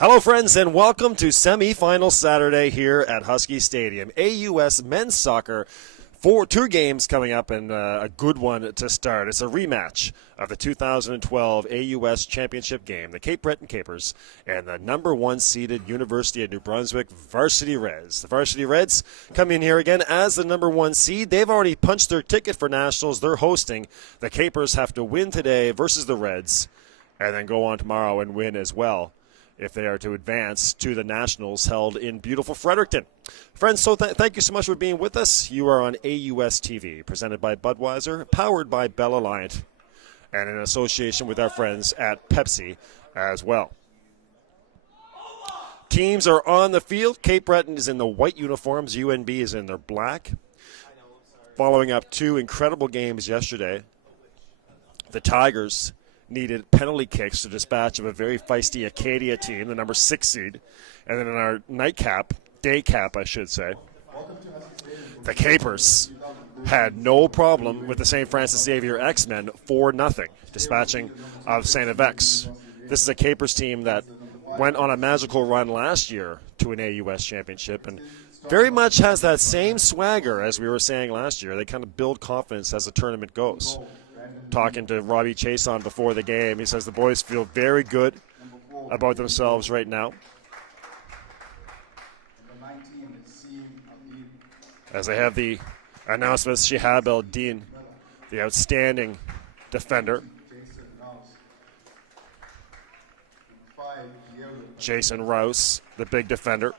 Hello, friends, and welcome to semifinal Saturday here at Husky Stadium. AUS men's soccer, two games coming up, and a good one to start. It's a rematch of the 2012 AUS championship game, the Cape Breton Capers, and the number one seeded University of New Brunswick Varsity Reds. The Varsity Reds come in here again as the number one seed. They've already punched their ticket for nationals. They're hosting. The Capers have to win today versus the Reds, and then go on tomorrow and win as well, if they are to advance to the Nationals held in beautiful Fredericton. Friends, so thank you so much for being with us. You are on AUS TV, presented by Budweiser, powered by Bell Alliant, and in association with our friends at Pepsi as well. Teams are on the field. Cape Breton is in the white uniforms. UNB is in their black. Following up two incredible games yesterday, the Tigers needed penalty kicks to dispatch of a very feisty Acadia team, the number 6 seed. And then in our day cap, I should say, the Capers had no problem with the St. Francis Xavier X-Men 4-0, dispatching of St. Avex. This is a Capers team that went on a magical run last year to an AUS championship and very much has that same swagger as we were saying last year. They kind of build confidence as the tournament goes. Talking to Robbie Chason before the game, he says the boys feel very good about themselves right now, as they have the announcement, Shihab El-Din, the outstanding defender. Jason Rouse, the big defender.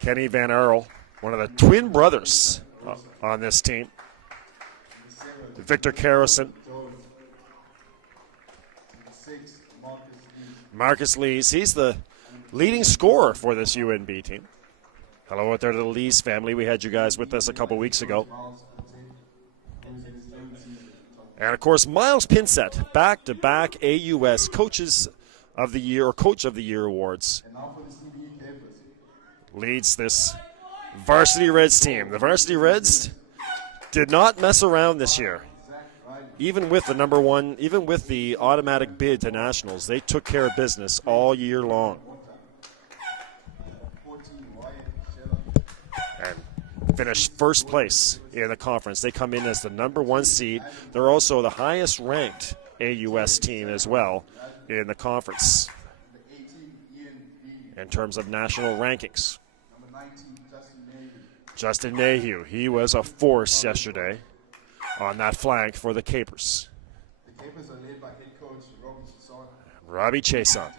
Kenny Van Earl, one of the twin brothers on this team. Victor Carrison. Marcus Lees, he's the leading scorer for this UNB team. Hello out there to the Lees family. We had you guys with us a couple weeks ago. And, of course, Miles Pinsett, back-to-back AUS Coaches of the Year or Coach of the Year awards. Leads this Varsity Reds team. The Varsity Reds did not mess around this year. Even with the number one, even with the automatic bid to nationals, they took care of business all year long. And finished first place in the conference. They come in as the number one seed. They're also the highest ranked AUS team as well in the conference in terms of national rankings. Justin Mayhew, he was a force yesterday on that flank for the Capers. The Capers are led by head coach Robbie Chason.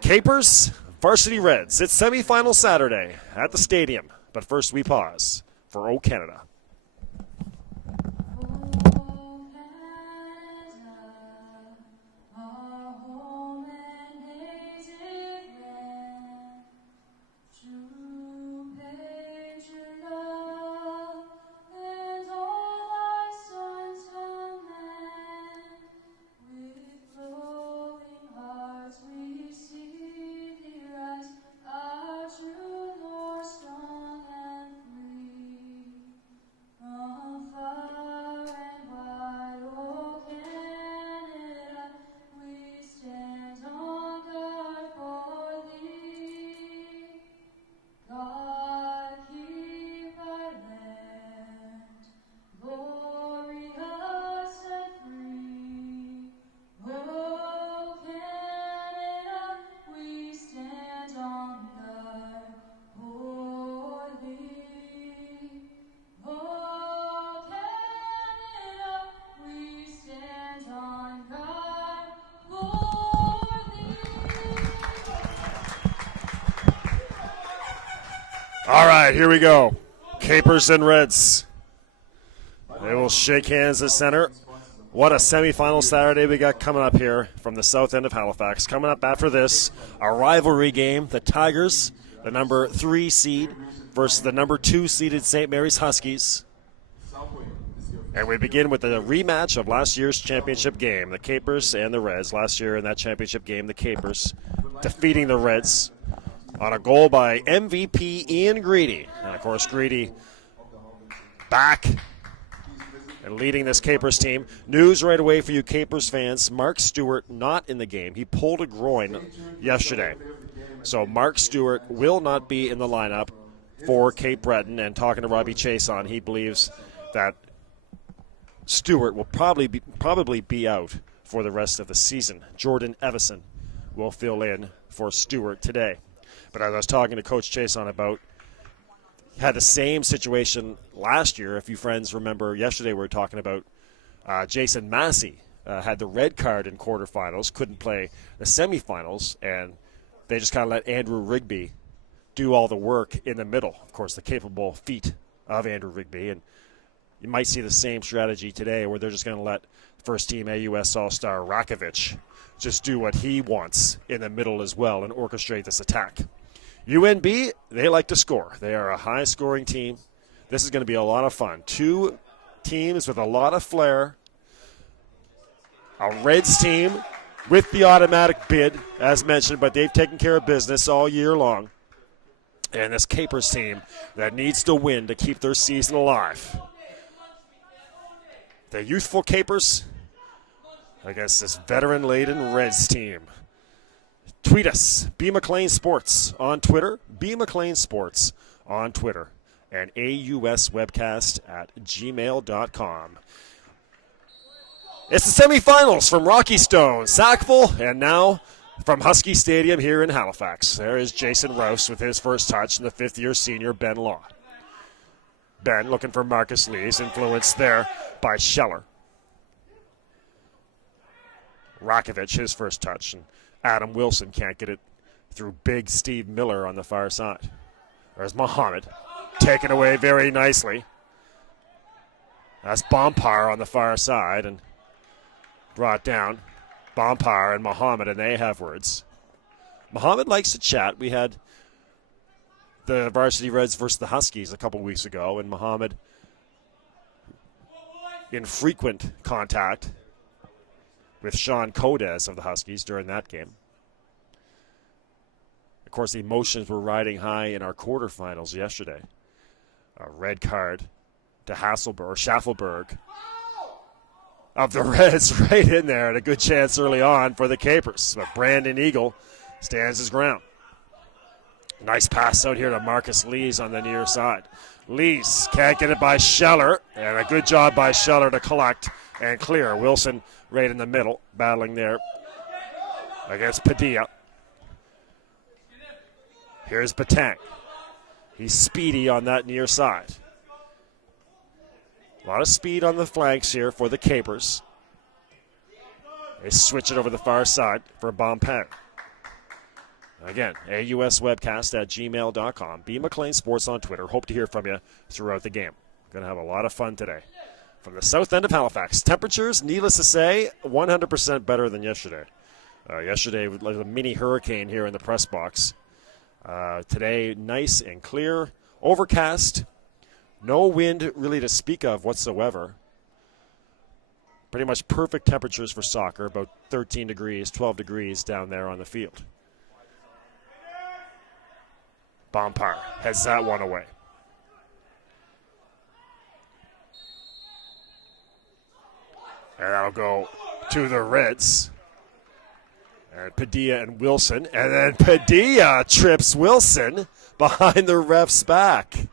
Capers, Varsity Reds. It's semifinal Saturday at the stadium. But first we pause for O Canada. All right, here we go. Capers and Reds. They will shake hands at center. What a semifinal Saturday we got coming up here from the south end of Halifax. Coming up after this, a rivalry game. The Tigers, the number 3 seed, versus the number 2 seeded St. Mary's Huskies. And we begin with the rematch of last year's championship game, the Capers and the Reds. Last year in that championship game, the Capers defeating the Reds on a goal by MVP Ian Greedy. And, of course, Greedy back and leading this Capers team. News right away for you Capers fans. Mark Stewart not in the game. He pulled a groin yesterday. So Mark Stewart will not be in the lineup for Cape Breton. And talking to Robbie Chason, he believes that Stewart will probably be out for the rest of the season. Jordan Evison will fill in for Stewart today. But as I was talking to Coach Chason about, had the same situation last year. If you friends remember, yesterday we were talking about Jason Massey had the red card in quarterfinals, couldn't play the semifinals, and they just kind of let Andrew Rigby do all the work in the middle. Of course, the capable feet of Andrew Rigby, and you might see the same strategy today where they're just going to let first-team AUS All-Star Rakovic just do what he wants in the middle as well and orchestrate this attack. UNB, they like to score. They are a high-scoring team. This is going to be a lot of fun. Two teams with a lot of flair. A Reds team with the automatic bid, as mentioned, but they've taken care of business all year long. And this Capers team that needs to win to keep their season alive. The youthful Capers against this veteran-laden Reds team. Tweet us, B. McLean Sports on Twitter, B. McLean Sports on Twitter, and AUSwebcast at gmail.com. It's the semifinals from Rocky Stone, Sackville, and now from Husky Stadium here in Halifax. There is Jason Rouse with his first touch and the fifth-year senior Ben Law. Ben looking for Marcus Lee's, influenced there by Scheller. Rakovic, his first touch, and Adam Wilson can't get it through big Steve Miller on the far side. There's Mohammed, taken away very nicely. That's Bompar on the far side and brought down. Bompar and Mohammed, and they have words. Mohammed likes to chat. We had the Varsity Reds versus the Huskies a couple weeks ago, and Mohammed in frequent contact with Sean Codes of the Huskies during that game. Of course, the emotions were riding high in our quarterfinals yesterday. A red card to Schaffelberg of the Reds right in there, and a good chance early on for the Capers. But Brandon Eagle stands his ground. Nice pass out here to Marcus Lees on the near side. Lees can't get it by Scheller, and a good job by Scheller to collect and clear. Wilson right in the middle, battling there against Padilla. Here's Batang. He's speedy on that near side. A lot of speed on the flanks here for the Capers. They switch it over the far side for Bompang. Again, AUSwebcast at gmail.com. B. McLean Sports on Twitter. Hope to hear from you throughout the game. Going to have a lot of fun today. From the south end of Halifax, temperatures, needless to say, 100% better than yesterday. Yesterday, like a mini hurricane here in the press box. Today, nice and clear, overcast, no wind really to speak of whatsoever. Pretty much perfect temperatures for soccer, about 13 degrees, 12 degrees down there on the field. Bompar heads that one away. And that'll go to the Reds. And Padilla and Wilson. And then Padilla trips Wilson behind the ref's back.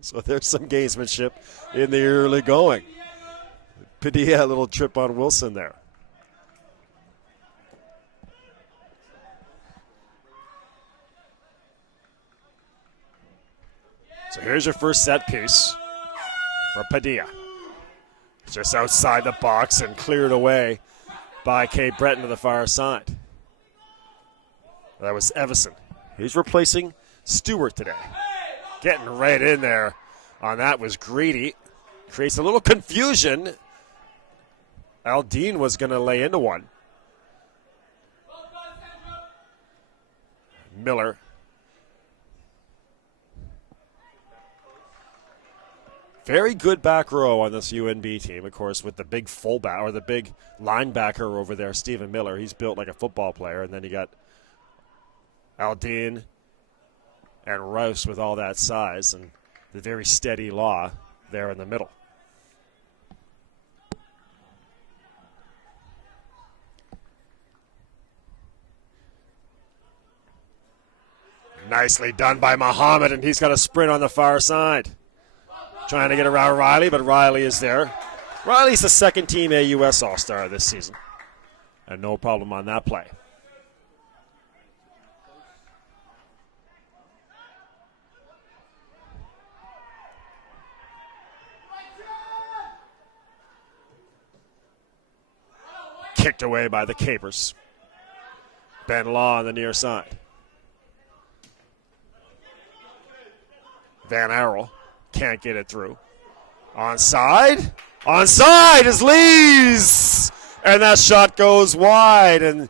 So there's some gamesmanship in the early going. Padilla, a little trip on Wilson there. So here's your first set piece for Padilla. Just outside the box and cleared away by Cape Breton to the far side. That was Evison. He's replacing Stewart today. Getting right in there on that was Greedy. Creates a little confusion. Aldine was going to lay into one. Miller. Very good back row on this UNB team, of course, with the big fullback or the big linebacker over there, Stephen Miller. He's built like a football player. And then you got Aldine and Rouse with all that size and the very steady Law there in the middle. Nicely done by Muhammad, and he's got a sprint on the far side. Trying to get around Riley, but Riley is there. Riley's the second-team AUS All-Star this season. And no problem on that play. Kicked away by the Capers. Ben Law on the near side. Van Arrel can't get it through. Onside. Onside is Lees! And that shot goes wide. And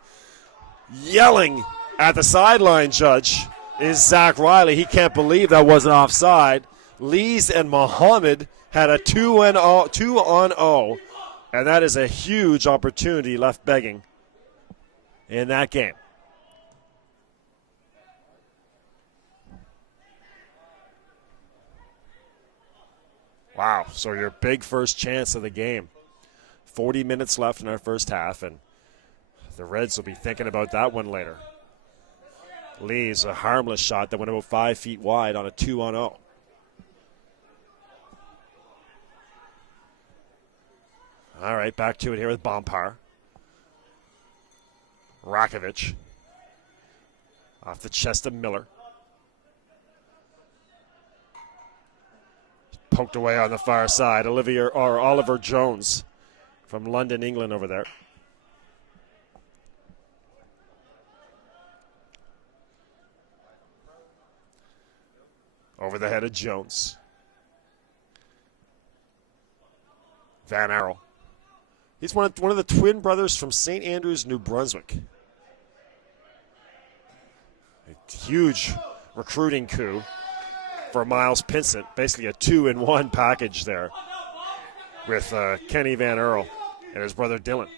yelling at the sideline judge is Zach Riley. He can't believe that wasn't offside. Lees and Muhammad had a 2-on-0. And that is a huge opportunity left begging in that game. Wow, so your big first chance of the game. 40 minutes left in our first half, and the Reds will be thinking about that one later. Lee's a harmless shot that went about 5 feet wide on a 2-on-0. All right, back to it here with Bompar. Rakovic. Off the chest of Miller. Poked away on the far side. Oliver Jones from London, England over there. Over the head of Jones. Van Arrel. He's one of the twin brothers from St. Andrews, New Brunswick. A huge recruiting coup for Miles Pinsent. Basically a 2-in-1 package there with Kenny Van Arrel and his brother Dylan.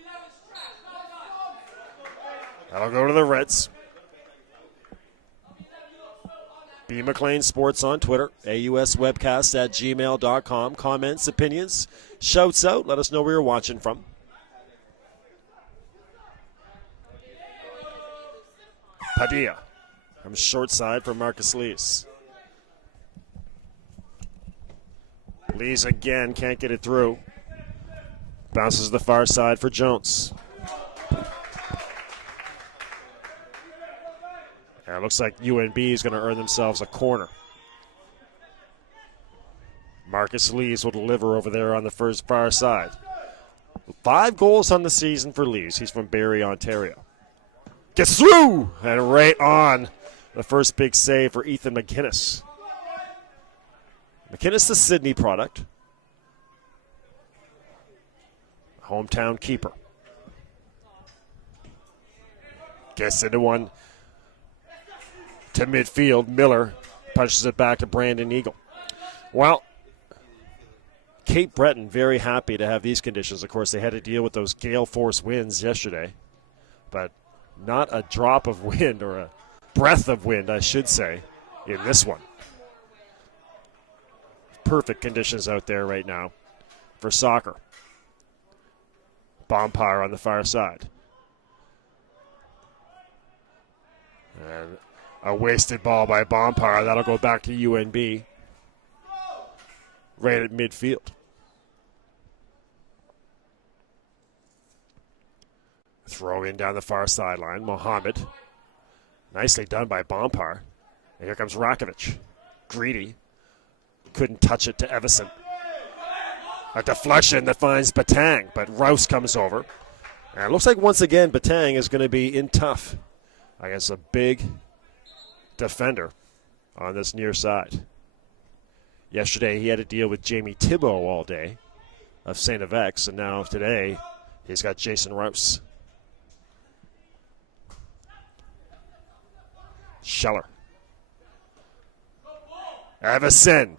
That'll go to the Reds. B. McLean Sports on Twitter, AUSwebcast@gmail.com. Comments, opinions, shouts out. Let us know where you're watching from. Padilla comes short side for Marcus Lees. Lees again can't get it through. Bounces to the far side for Jones. Yeah, it looks like UNB is going to earn themselves a corner. Marcus Lees will deliver over there on the first far side. 5 goals on the season for Lees. He's from Barrie, Ontario. Gets through! And right on the first big save for Ethan McInnes. McInnes, the Sydney product. Hometown keeper. Gets into one to midfield. Miller punches it back to Brandon Eagle. Well, Cape Breton very happy to have these conditions. Of course, they had to deal with those gale force winds yesterday, but not a drop of wind, or a breath of wind, I should say, in this one. Perfect conditions out there right now for soccer. Bompire on the far side. And a wasted ball by Bompire. That'll go back to UNB. Right at midfield. Throw in down the far sideline. Mohammed. Nicely done by Bompire. And here comes Rakovic. Greedy. Couldn't touch it to Evison. A deflection that finds Batang, but Rouse comes over. And it looks like once again Batang is going to be in tough against a big defender on this near side. Yesterday he had to deal with Jamie Thibault all day of St. Avex, and now today he's got Jason Rouse. Scheller. Evison.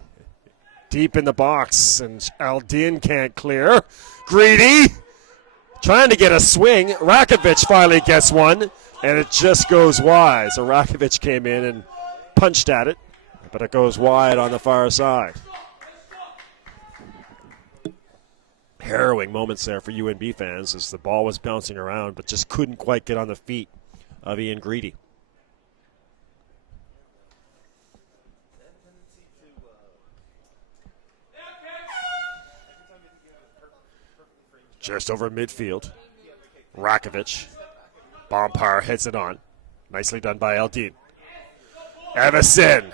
Deep in the box, and Aldin can't clear. Greedy. Trying to get a swing. Rakovic finally gets one, and it just goes wide. So Rakovic came in and punched at it, but it goes wide on the far side. Harrowing moments there for UNB fans as the ball was bouncing around, but just couldn't quite get on the feet of Ian Greedy. Just over midfield. Rakovic. Bompar hits it on. Nicely done by Eldin. Evison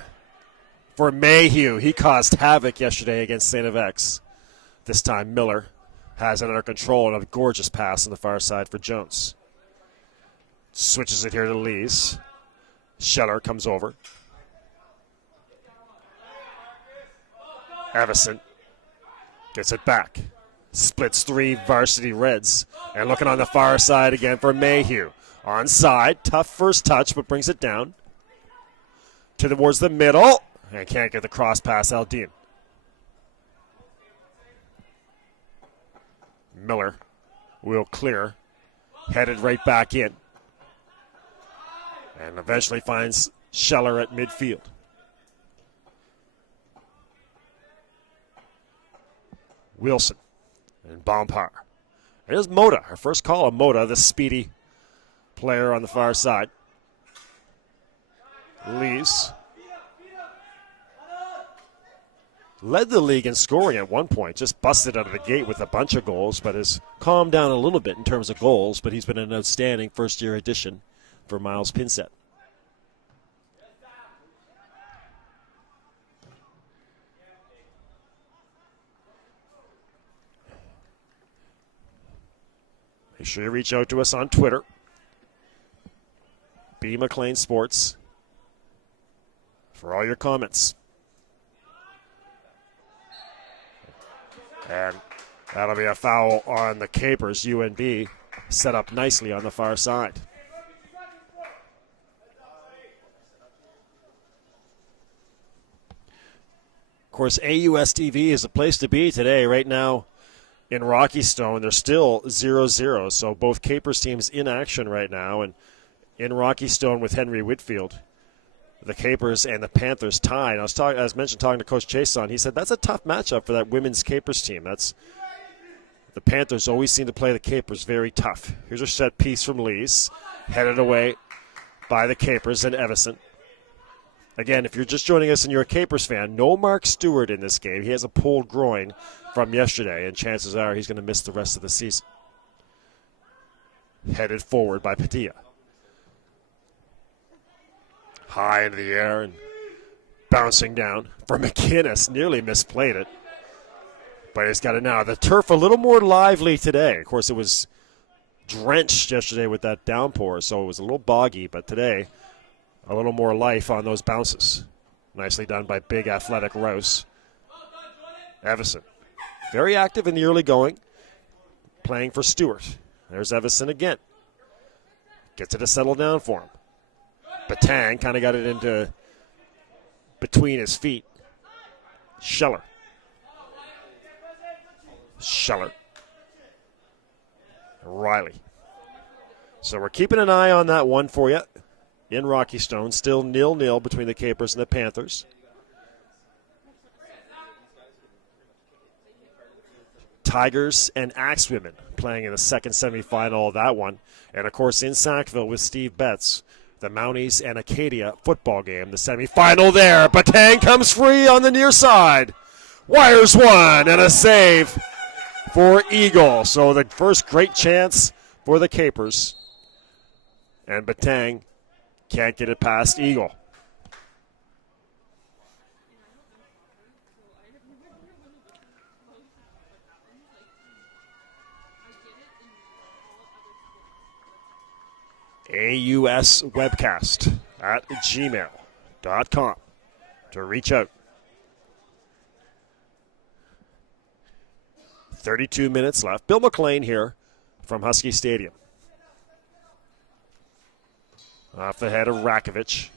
for Mayhew. He caused havoc yesterday against St. X. This time Miller has it under control and a gorgeous pass on the far side for Jones. Switches it here to Lees. Scheller comes over. Evison gets it back. Splits 3 varsity Reds. And looking on the far side again for Mayhew. Onside. Tough first touch, but brings it down. Towards the middle. And can't get the cross pass, Eldin. Miller will clear. Headed right back in. And eventually finds Scheller at midfield. Wilson and Bompar. There's Moda, our first call of Moda, the speedy player on the far side. Lees led the league in scoring at one point, just busted out of the gate with a bunch of goals, but has calmed down a little bit in terms of goals, but he's been an outstanding first-year addition for Miles Pinsett. Make sure you reach out to us on Twitter. B. McLean Sports for all your comments. And that'll be a foul on the Capers. UNB set up nicely on the far side. Of course, AUS TV is a place to be today. Right now in Rocky Stone, they're still 0-0. So both Capers teams in action right now. And in Rocky Stone with Henry Whitfield, the Capers and the Panthers tied. As mentioned, talking to Coach Chason, he said that's a tough matchup for that women's Capers team. The Panthers always seem to play the Capers very tough. Here's a set piece from Lees, headed away by the Capers and Evison. Again, if you're just joining us and you're a Capers fan, no Mark Stewart in this game. He has a pulled groin from yesterday, and chances are he's going to miss the rest of the season. Headed forward by Padilla. High into the air and bouncing down for McInnes. Nearly misplayed it, but he's got it now. The turf a little more lively today. Of course, it was drenched yesterday with that downpour, so it was a little boggy, but today a little more life on those bounces. Nicely done by big athletic Rouse. Evison, very active in the early going, playing for Stewart. There's Evison again. Gets it to settle down for him. Batang kind of got it into between his feet. Scheller. Riley. So we're keeping an eye on that one for you in Rocky Stone. Still 0-0 between the Capers and the Panthers. Tigers and Axewomen playing in the second semifinal of that one. And, of course, in Sackville with Steve Betts, the Mounties and Acadia football game, the semifinal there. Batang comes free on the near side. Wires one and a save for Eagle. So the first great chance for the Capers. And Batang can't get it past Eagle. AUS webcast at gmail.com to reach out. 32 minutes left. Bill McLean here from Husky Stadium. Off the head of Rakovic.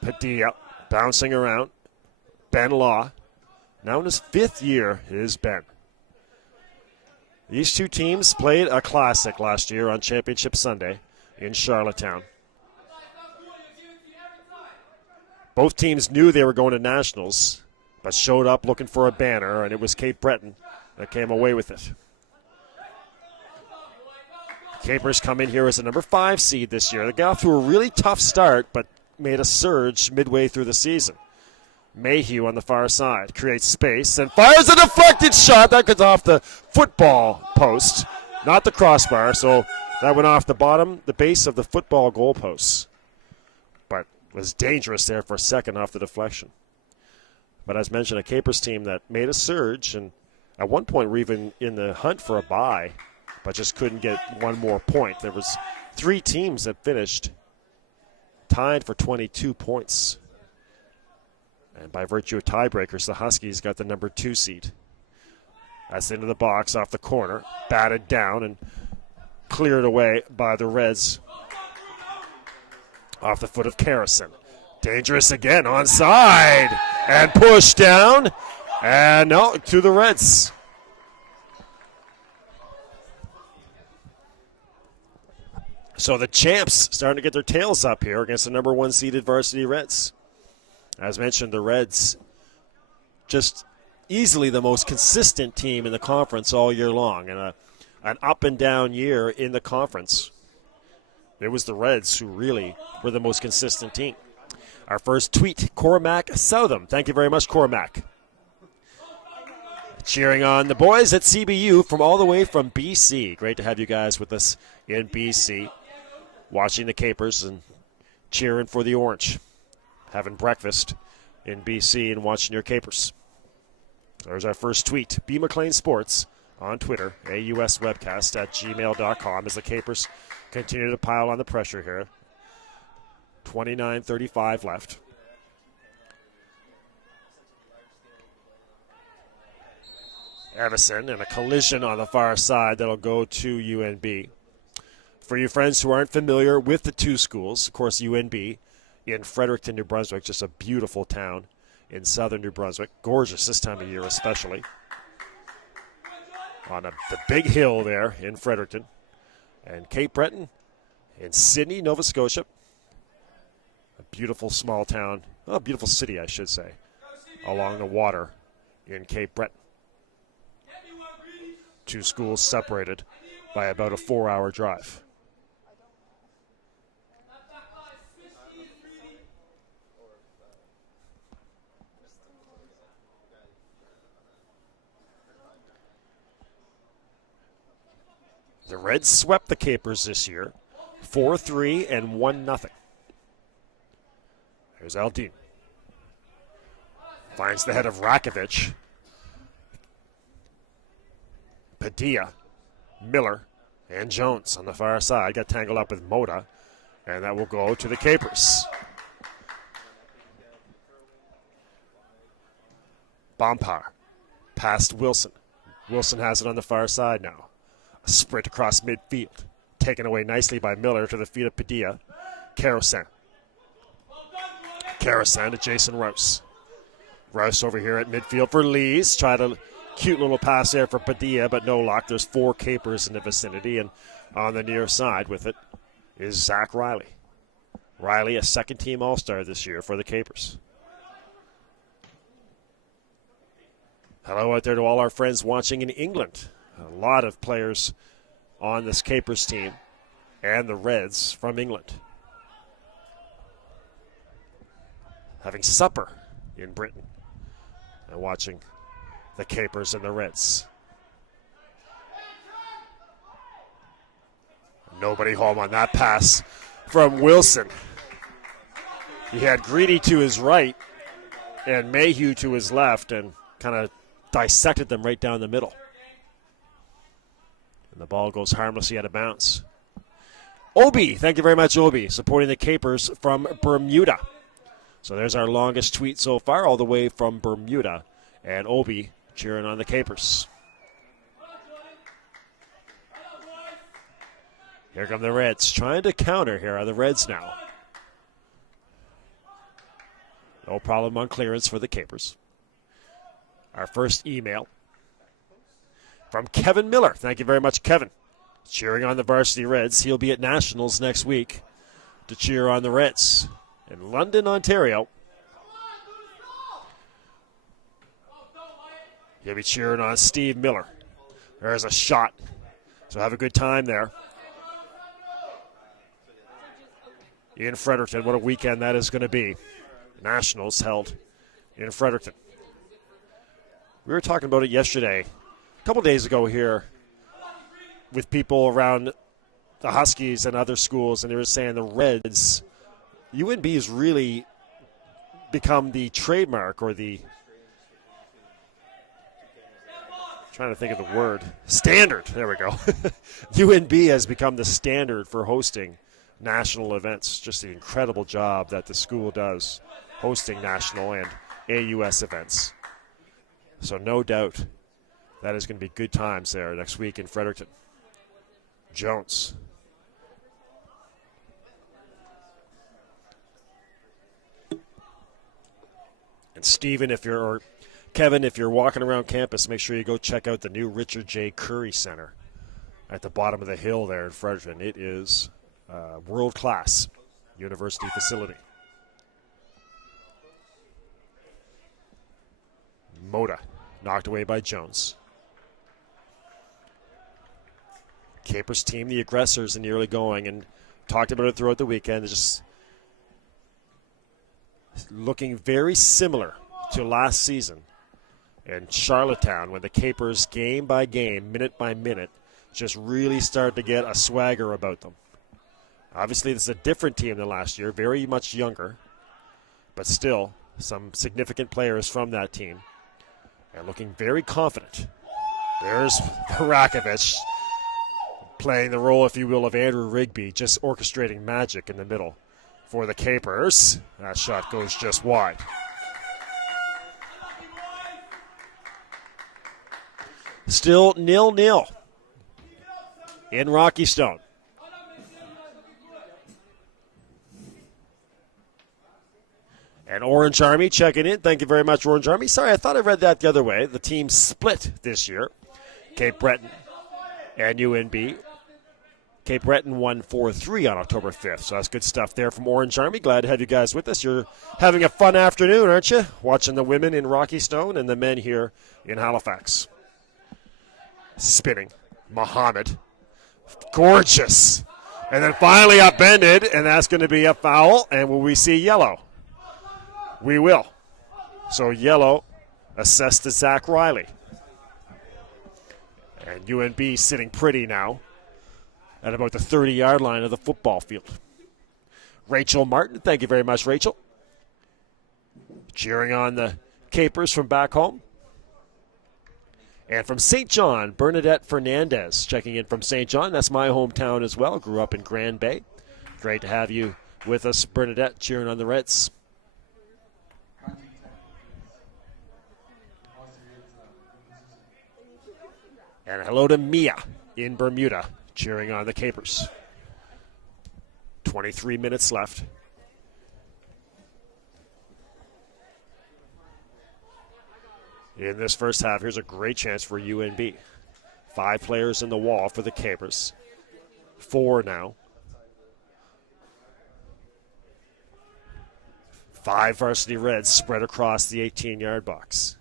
Padilla bouncing around. Ben Law. Now in his 5th year is Ben. These two teams played a classic last year on Championship Sunday in Charlottetown. Both teams knew they were going to nationals, but showed up looking for a banner, and it was Cape Breton that came away with it. Capers come in here as a number 5 seed this year. They got off to a really tough start, but made a surge midway through the season. Mayhew on the far side creates space and fires a deflected shot that goes off the football post, not the crossbar. So that went off the base of the football goalposts, but was dangerous there for a second off the deflection. But as mentioned, a Capers team that made a surge, and at one point were even in the hunt for a bye, but just couldn't get one more point. There was 3 teams that finished tied for 22 points. And by virtue of tiebreakers, the Huskies got the number 2 seed. That's into the box off the corner, batted down and cleared away by the Reds off the foot of Carrison. Dangerous again, onside, and pushed down, and no, to the Reds. So the champs starting to get their tails up here against the number 1 seeded varsity Reds. As mentioned, the Reds just easily the most consistent team in the conference all year long, and an up and down year in the conference. It was the Reds who really were the most consistent team. Our first tweet, Cormac Southam. Thank you very much, Cormac. Cheering on the boys at CBU from all the way from BC. Great to have you guys with us in BC, watching the Capers and cheering for the Orange. Having breakfast in BC and watching your Capers. There's our first tweet. B. McLean Sports on Twitter, AUS webcast at gmail.com as the Capers continue to pile on the pressure here. 29:35 left. Evison and a collision on the far side that'll go to UNB. For you friends who aren't familiar with the 2 schools, of course, UNB in Fredericton, New Brunswick, just a beautiful town in southern New Brunswick. Gorgeous this time of year especially. On the big hill there in Fredericton. And Cape Breton in Sydney, Nova Scotia. A beautiful small town, a beautiful city I should say, along the water in Cape Breton. 2 schools separated by about a 4-hour drive. The Reds swept the Capers this year, 4-3 and 1-0. Here's Aldin. Finds the head of Rakovic. Padilla, Miller, and Jones on the far side. Got tangled up with Moda, and that will go to the Capers. Bompar past Wilson. Wilson has it on the far side now. A sprint across midfield. Taken away nicely by Miller to the feet of Padilla. Carosan to Jason Rouse. Rouse over here at midfield for Lees. Tried a cute little pass there for Padilla, but no luck. There's 4 Capers in the vicinity, and on the near side with it is Zach Riley. Riley, a second-team All-Star this year for the Capers. Hello out there to all our friends watching in England. A lot of players on this Capers team and the Reds from England. Having supper in Britain and watching the Capers and the Reds. Nobody home on that pass from Wilson. He had Greedy to his right and Mayhew to his left and kind of dissected them right down the middle. And the ball goes harmlessly out of bounds. Obi, thank you very much, Obi, supporting the Capers from Bermuda. So there's our longest tweet so far, all the way from Bermuda. And Obi cheering on the Capers. Here come the Reds, trying to counter here are the Reds now. No problem on clearance for the Capers. Our first email from Kevin Miller. Thank you very much, Kevin. Cheering on the varsity Reds. He'll be at Nationals next week to cheer on the Reds in London, Ontario. He'll be cheering on Steve Miller. There's a shot. So have a good time there. In Fredericton, what a weekend that is going to be. Nationals held in Fredericton. We were talking about it yesterday, a couple days ago here, with people around the Huskies and other schools, and they were saying the Reds, UNB has really become the trademark or the, trying to think of the word, standard. There we go. UNB has become the standard for hosting national events. Just the incredible job that the school does hosting national and AUS events. So no doubt that is going to be good times there next week in Fredericton. Jones. And Stephen, Kevin, if you're walking around campus, make sure you go check out the new Richard J. Curry Center at the bottom of the hill there in Fredericton. It is a world-class university facility. Moda knocked away by Jones. Capers team, the aggressors in the early going, and talked about it throughout the weekend. They're just looking very similar to last season in Charlottetown when the Capers, game by game, minute by minute, just really started to get a swagger about them. Obviously, this is a different team than last year, very much younger, but still some significant players from that team and looking very confident. There's Rakovic playing the role, if you will, of Andrew Rigby, just orchestrating magic in the middle for the Capers. That shot goes just wide. Still 0-0 in Rocky Stone. And Orange Army checking in. Thank you very much, Orange Army. Sorry, I thought I read that the other way. The team split this year. Cape Breton and UNB. Cape Breton won 4-3 on October 5th. So that's good stuff there from Orange Army. Glad to have you guys with us. You're having a fun afternoon, aren't you? Watching the women in Rocky Stone and the men here in Halifax. Spinning. Muhammad. Gorgeous. And then finally upended, and that's going to be a foul. And will we see yellow? We will. So yellow assessed to Zach Riley. And UNB sitting pretty now at about the 30-yard line of the football field. Rachel Martin, thank you very much, Rachel. Cheering on the Capers from back home. And from St. John, Bernadette Fernandez checking in from St. John. That's my hometown as well. Grew up in Grand Bay. Great to have you with us, Bernadette, cheering on the Reds. And hello to Mia in Bermuda, cheering on the Capers. 23 minutes left. In this first half, here's a great chance for UNB. 5 players in the wall for the Capers. 4 now. 5 varsity Reds spread across the 18-yard box,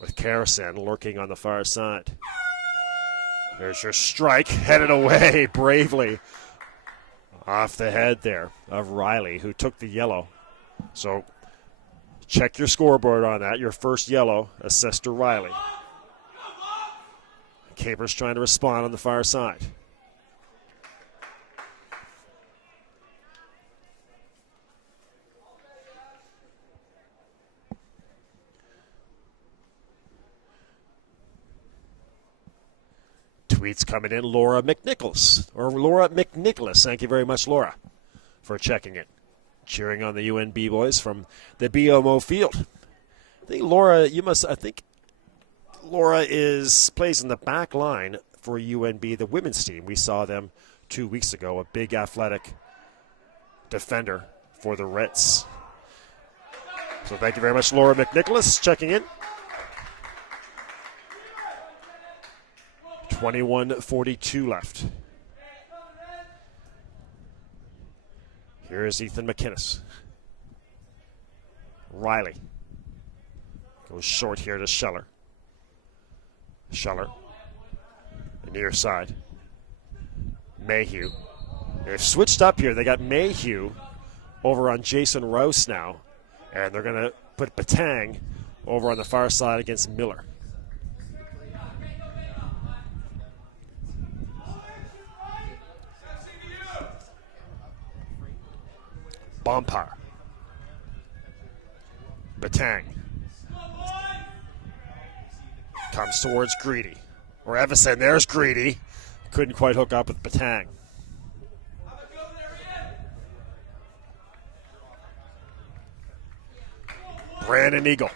with Karasan lurking on the far side. There's your strike, headed away bravely off the head there of Riley, who took the yellow. So check your scoreboard on that. Your first yellow assessed to Riley. Capers trying to respond on the far side. Tweets coming in. Laura McNicholas. Thank you very much, Laura, for checking it. Cheering on the UNB boys from the BMO field. I think Laura plays in the back line for UNB, the women's team. We saw them 2 weeks ago, a big athletic defender for the Reds. So thank you very much, Laura McNicholas, checking in. 21:42 left. Here is Ethan McInnes. Riley goes short here to Scheller. The near side. Mayhew. They've switched up here. They got Mayhew over on Jason Rouse now. And they're going to put Batang over on the far side against Miller. Bompar. Batang. Comes towards Greedy. Or Evison, there's Greedy. Couldn't quite hook up with Batang. Brandon Eagle.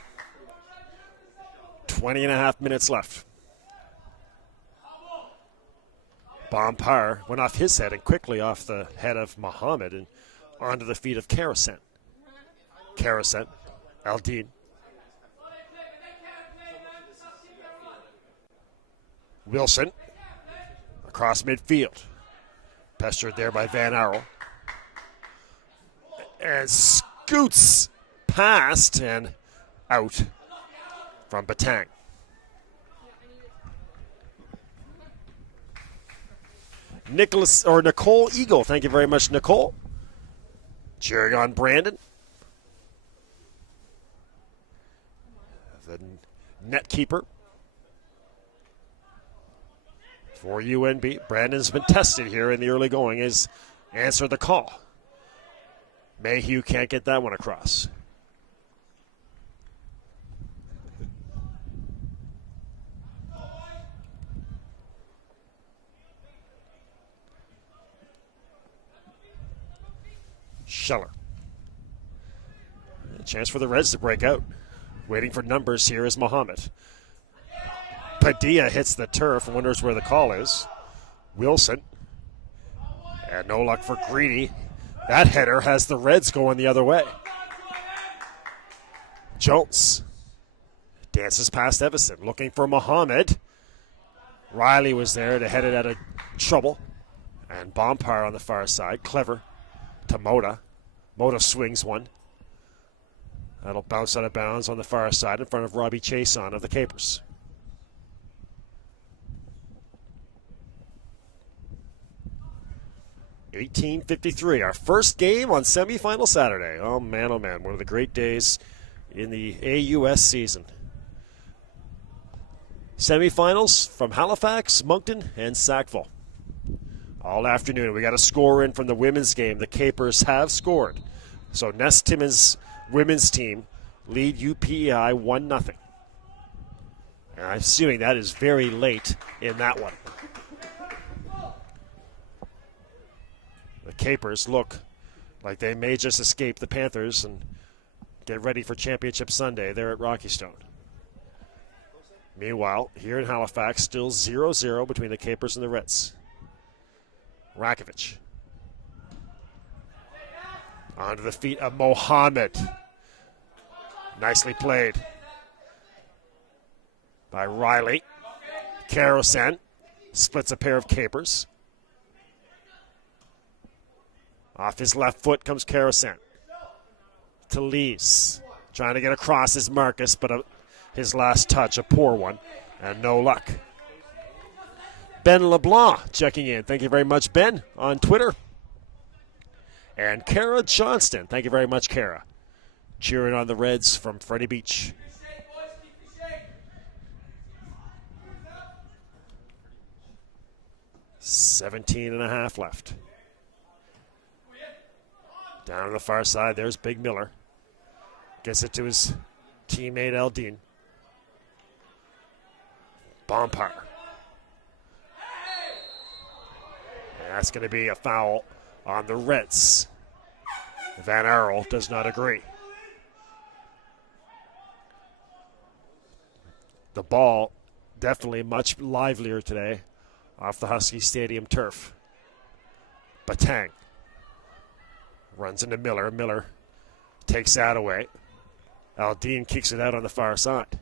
20 and a half minutes left. Bompar went off his head and quickly off the head of Muhammad and onto the feet of Karasen. Karasen, Aldine. Wilson, across midfield. Pestered there by Van Arel. And scoots past and out from Batang. Nicole Eagle, thank you very much, Nicole. Cheering on Brandon. The net keeper for UNB. Brandon's been tested here in the early going. Has answered the call. Mayhew can't get that one across. Scheller. A chance for the Reds to break out. Waiting for numbers here is Muhammad. Padilla hits the turf and wonders where the call is. Wilson. And no luck for Greedy. That header has the Reds going the other way. Jones dances past Evison, looking for Muhammad. Riley was there to head it out of trouble. And Bompar on the far side. Clever to Moda. Moda swings one. That'll bounce out of bounds on the far side in front of Robbie Chason of the Capers. $18:53, our first game on semifinal Saturday. Oh man, one of the great days in the AUS season. Semifinals from Halifax, Moncton, and Sackville. All afternoon, we got a score in from the women's game. The Capers have scored. So Ness Timmins women's team lead UPEI 1-0. And I'm assuming that is very late in that one. The Capers look like they may just escape the Panthers and get ready for Championship Sunday there at Rocky Stone. Meanwhile, here in Halifax, still 0-0 between the Capers and the Reds. Rakovic. Onto the feet of Mohammed. Nicely played by Riley. Karasen splits a pair of Capers. Off his left foot comes Karasen. To Lees. Trying to get across is Marcus, but his last touch, a poor one, and no luck. Ben LeBlanc checking in. Thank you very much, Ben, on Twitter. And Kara Johnston. Thank you very much, Kara. Cheering on the Reds from Freddie Beach. $17.5 left. Down on the far side, there's Big Miller. Gets it to his teammate Aldine. Bompar. And that's going to be a foul on the Reds. Van Arel does not agree. The ball definitely much livelier today off the Husky Stadium turf. Batang runs into Miller. Miller takes that away. Aldine kicks it out on the far side.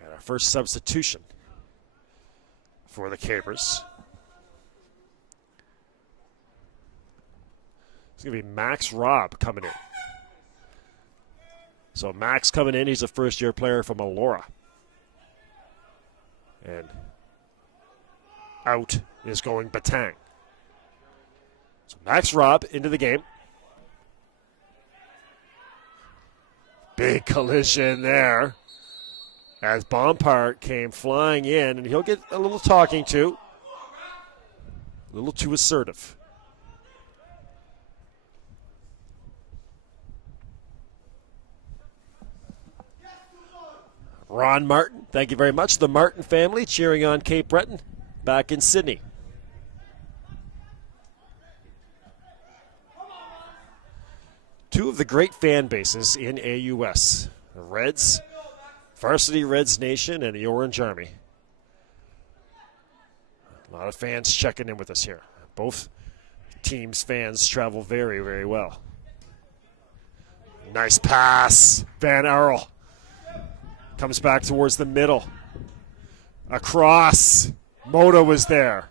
And our first substitution for the Capers. It's going to be Max Robb coming in. So Max coming in. He's a first-year player from Elora. And out is going Batang. So Max Robb into the game. Big collision there as Bompard came flying in, and he'll get a little talking to. A little too assertive. Ron Martin, thank you very much. The Martin family cheering on Cape Breton back in Sydney. Two of the great fan bases in AUS, the Reds, Varsity Reds Nation, and the Orange Army. A lot of fans checking in with us here. Both teams' fans travel very, very well. Nice pass. Van Arl comes back towards the middle. Across. Moda was there.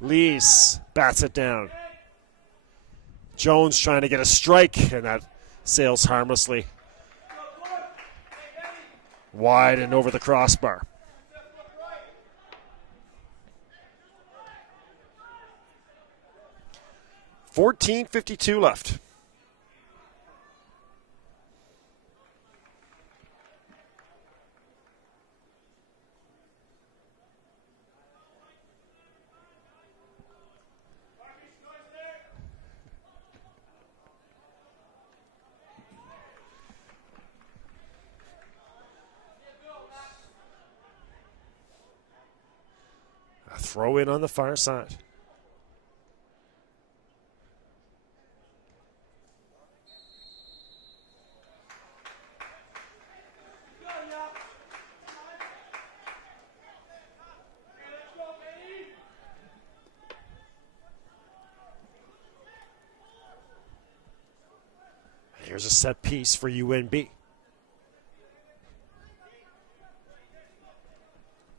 Lees bats it down. Jones trying to get a strike, and that sails harmlessly wide and over the crossbar. .14:52 left. A throw in on the far side. Here's a set piece for UNB.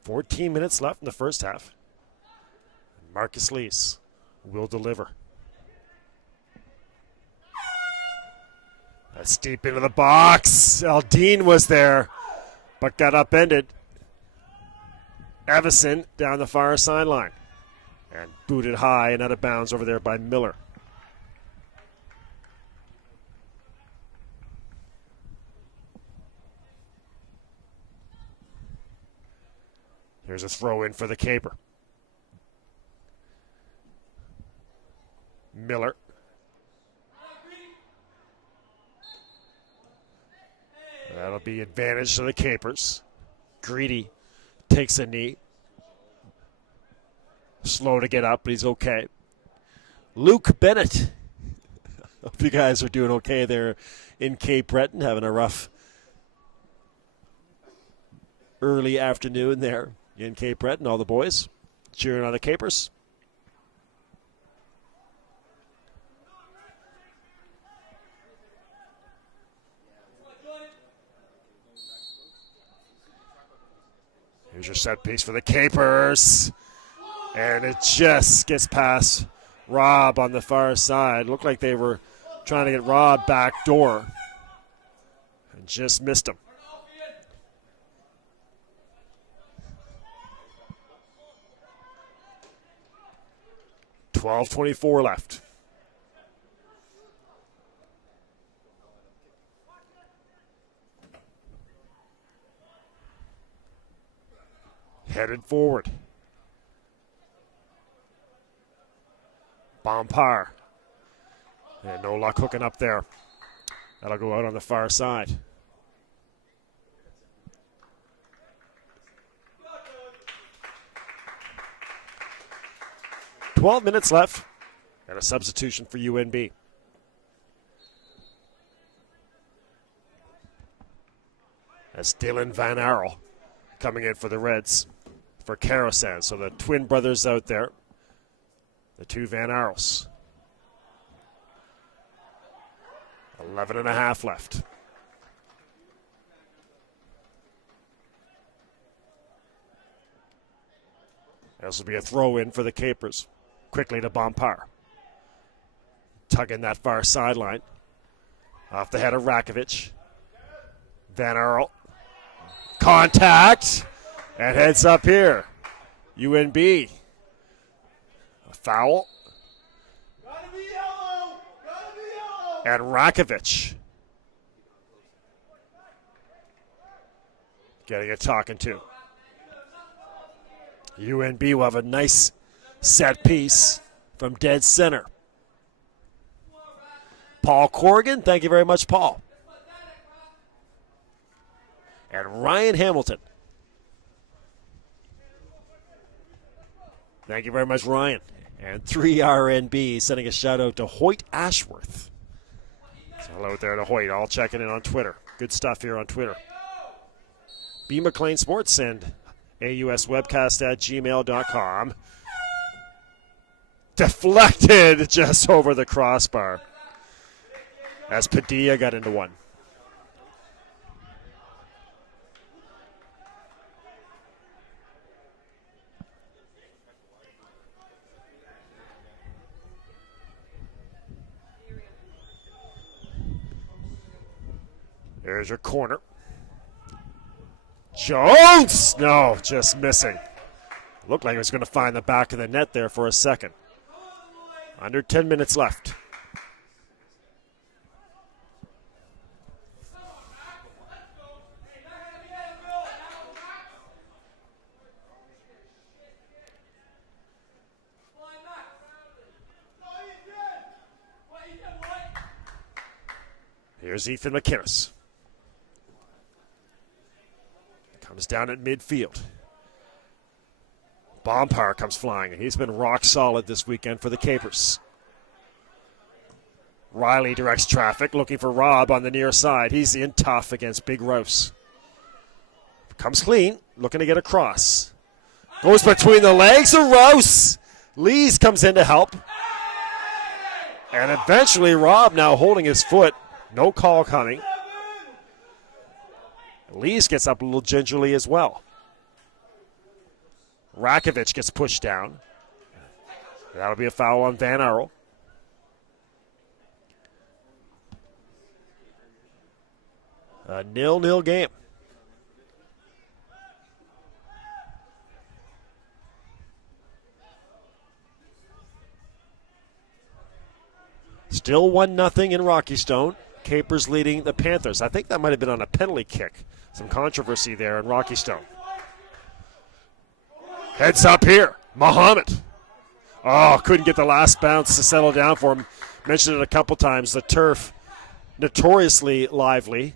14 minutes left in the first half. Marcus Lees will deliver. That's deep into the box. Aldine was there, but got upended. Evison down the far sideline and booted high and out of bounds over there by Miller. Here's a throw in for the Caper. Miller. That'll be advantage to the Capers. Greedy takes a knee. Slow to get up, but he's okay. Luke Bennett. Hope you guys are doing okay there in Cape Breton, having a rough early afternoon there in Cape Breton. All the boys cheering on the Capers. Here's your set piece for the Capers. And it just gets past Robb on the far side. Looked like they were trying to get Robb back door. And just missed him. .12:24 left. Headed forward. Bompard. And no luck hooking up there. That'll go out on the far side. .12 minutes left and a substitution for UNB. That's Dylan Van Arl coming in for the Reds for Karasan. So the twin brothers out there, the two Van Arls. 11 and a half left. This will be a throw in for the Capers. Quickly to Bompard. Tugging that far sideline. Off the head of Rakovic. Van Earl. Contact. And heads up here. UNB. A foul. And Rakovic getting a talking to. UNB will have a nice set piece from dead center. Paul Corrigan, thank you very much, Paul. And Ryan Hamilton. Thank you very much, Ryan. And 3RNB sending a shout out to Hoyt Ashworth. So hello there to Hoyt, all checking in on Twitter. Good stuff here on Twitter. B. McLean Sports, send AUSwebcast@gmail.com. Deflected just over the crossbar as Padilla got into one. There's your corner. Jones! No, just missing. Looked like he was going to find the back of the net there for a second. Under 10 minutes left. Here's Ethan McInnes. Comes down at midfield. Bompire comes flying, and he's been rock solid this weekend for the Capers. Riley directs traffic, looking for Robb on the near side. He's in tough against Big Rouse. Comes clean, looking to get across. Goes between the legs of Rouse. Lees comes in to help. And eventually Robb now holding his foot. No call coming. Lees gets up a little gingerly as well. Rakovic gets pushed down. That'll be a foul on Van Earl. A 0-0 game. Still 1-0 in Rocky Stone. Capers leading the Panthers. I think that might have been on a penalty kick. Some controversy there in Rocky Stone. Heads up here. Muhammad. Oh, couldn't get the last bounce to settle down for him. Mentioned it a couple times. The turf notoriously lively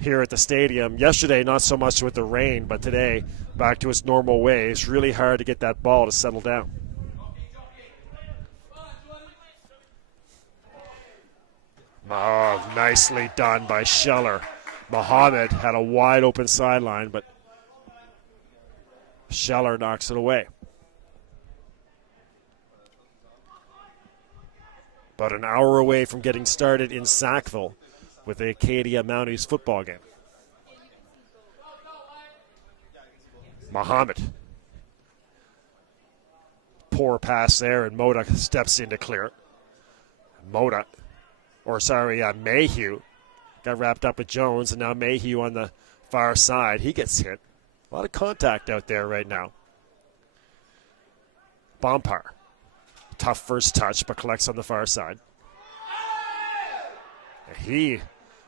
here at the stadium. Yesterday, not so much with the rain, but today, back to its normal ways. Really hard to get that ball to settle down. Oh, nicely done by Scheller. Muhammad had a wide open sideline, but Scheller knocks it away. About an hour away from getting started in Sackville with the Acadia Mounties football game. Muhammad. Poor pass there, and Moda steps in to clear. Mayhew got wrapped up with Jones, and now Mayhew on the far side. He gets hit. A lot of contact out there right now. Bompire. Tough first touch, but collects on the far side. He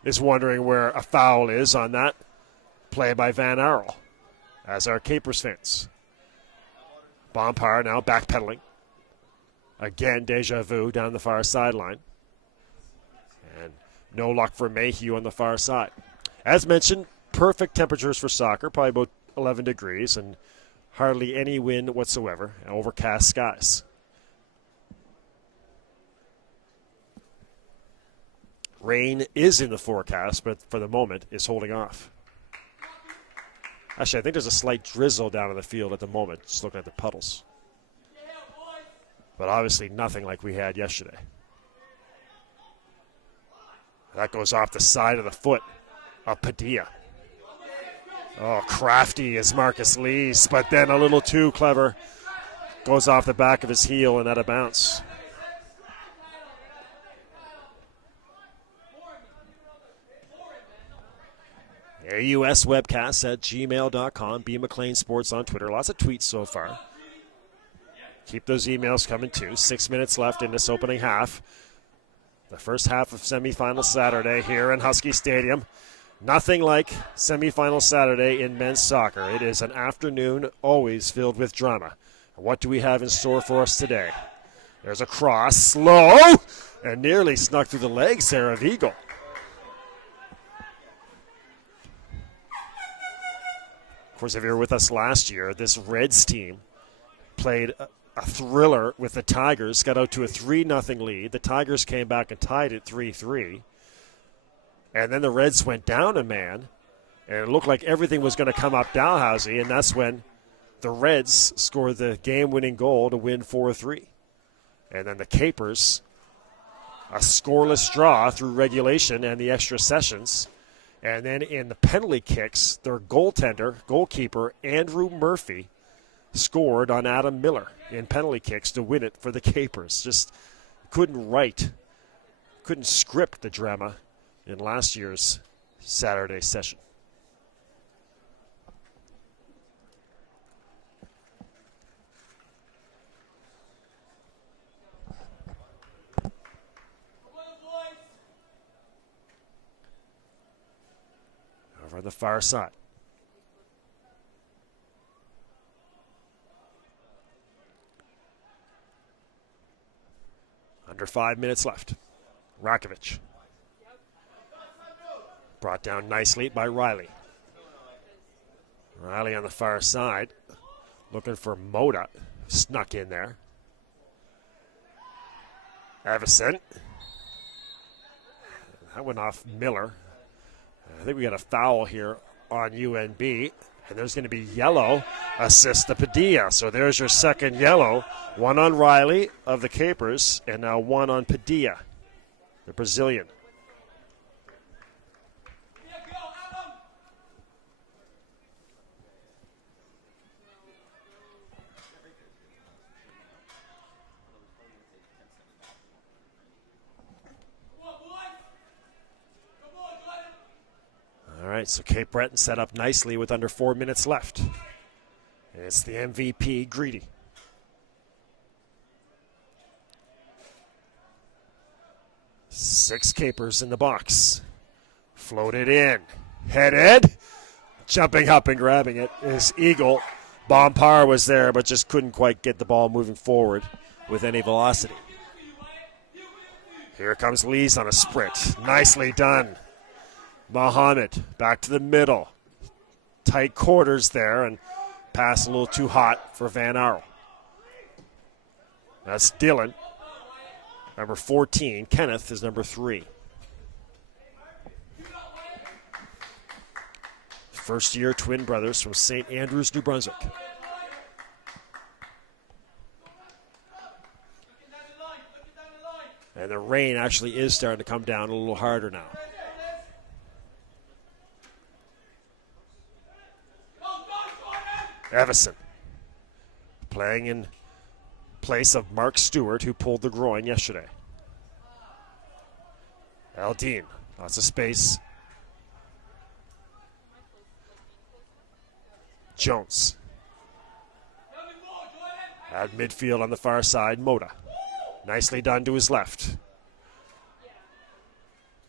is wondering where a foul is on that play by Van Earl, as are Capers fans. Bompire now backpedaling. Again, deja vu down the far sideline. And no luck for Mayhew on the far side. As mentioned, perfect temperatures for soccer, probably about 11 degrees, and hardly any wind whatsoever, and overcast skies. Rain is in the forecast, but for the moment is holding off. Actually, I think there's a slight drizzle down in the field at the moment, just looking at the puddles. But obviously nothing like we had yesterday. That goes off the side of the foot of Padilla. Oh, crafty is Marcus Lees, but then a little too clever. Goes off the back of his heel and out of bounds. AUS webcasts at gmail.com. B. McLean Sports on Twitter. Lots of tweets so far. Keep those emails coming too. 6 minutes left in this opening half. The first half of semifinal Saturday here in Husky Stadium. Nothing like semifinal Saturday in men's soccer. It is an afternoon always filled with drama. What do we have in store for us today? There's a cross, slow, and nearly snuck through the legs there of Eagle. Of course, if you were with us last year, this Reds team played a thriller with the Tigers, got out to a 3-0 lead. The Tigers came back and tied it 3-3. And then the Reds went down a man, and it looked like everything was going to come up Dalhousie, and that's when the Reds scored the game-winning goal to win 4-3. And then the Capers, a scoreless draw through regulation and the extra sessions. And then in the penalty kicks, their goalkeeper, Andrew Murphy, scored on Adam Miller in penalty kicks to win it for the Capers. Just couldn't script the drama in last year's Saturday session. Over on the far side. Under 5 minutes left. Rakovic. Brought down nicely by Riley. Riley on the far side. Looking for Moda. Snuck in there. Evison. That went off Miller. I think we got a foul here on UNB. And there's going to be yellow assist to Padilla. So there's your second yellow. One on Riley of the Capers, and now one on Padilla, the Brazilian. All right, so Cape Breton set up nicely with under 4 minutes left. And it's the MVP, Greedy. Six Capers in the box. Floated in. Headed. Jumping up and grabbing it is Eagle. Bompar was there, but just couldn't quite get the ball moving forward with any velocity. Here comes Lees on a sprint. Nicely done. Mohammed back to the middle. Tight quarters there, and pass a little too hot for Van Arl. That's Dylan. Number 14. Kenneth is number 3. First-year twin brothers from St. Andrews, New Brunswick. And the rain actually is starting to come down a little harder now. Evison playing in place of Mark Stewart, who pulled the groin yesterday. Aldine, lots of space. Jones. At midfield on the far side, Moda. Nicely done to his left.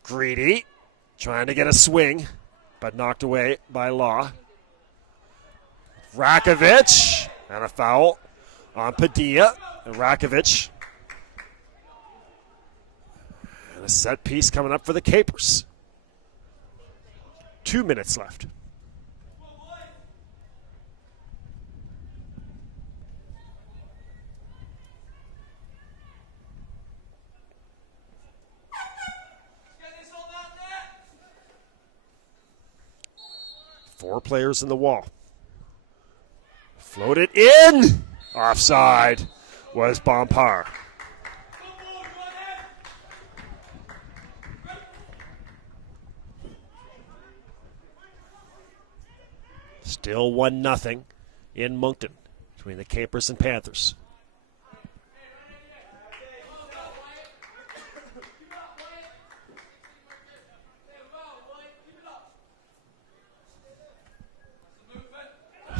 Greedy, trying to get a swing, but knocked away by Law. Rakovic, and a foul on Padilla. And Rakovic. And a set piece coming up for the Capers. 2 minutes left. Four players in the wall. Floated in. Offside was Bompar. Still 1-0 in Moncton between the Capers and Panthers.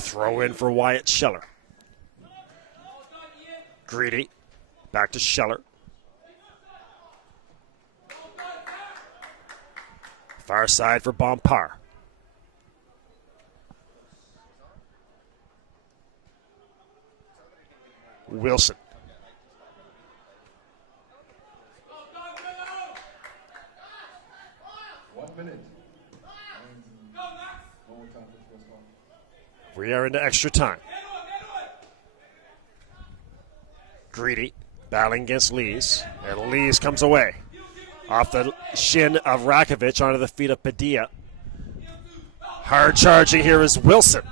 Throw in for Wyatt Scheller. Greedy. Back to Scheller. Far side for Bompard. Wilson. We are into extra time. Greedy battling against Lees, and Lees comes away. Off the shin of Rakovic onto the feet of Padilla. Hard charging here is Wilson.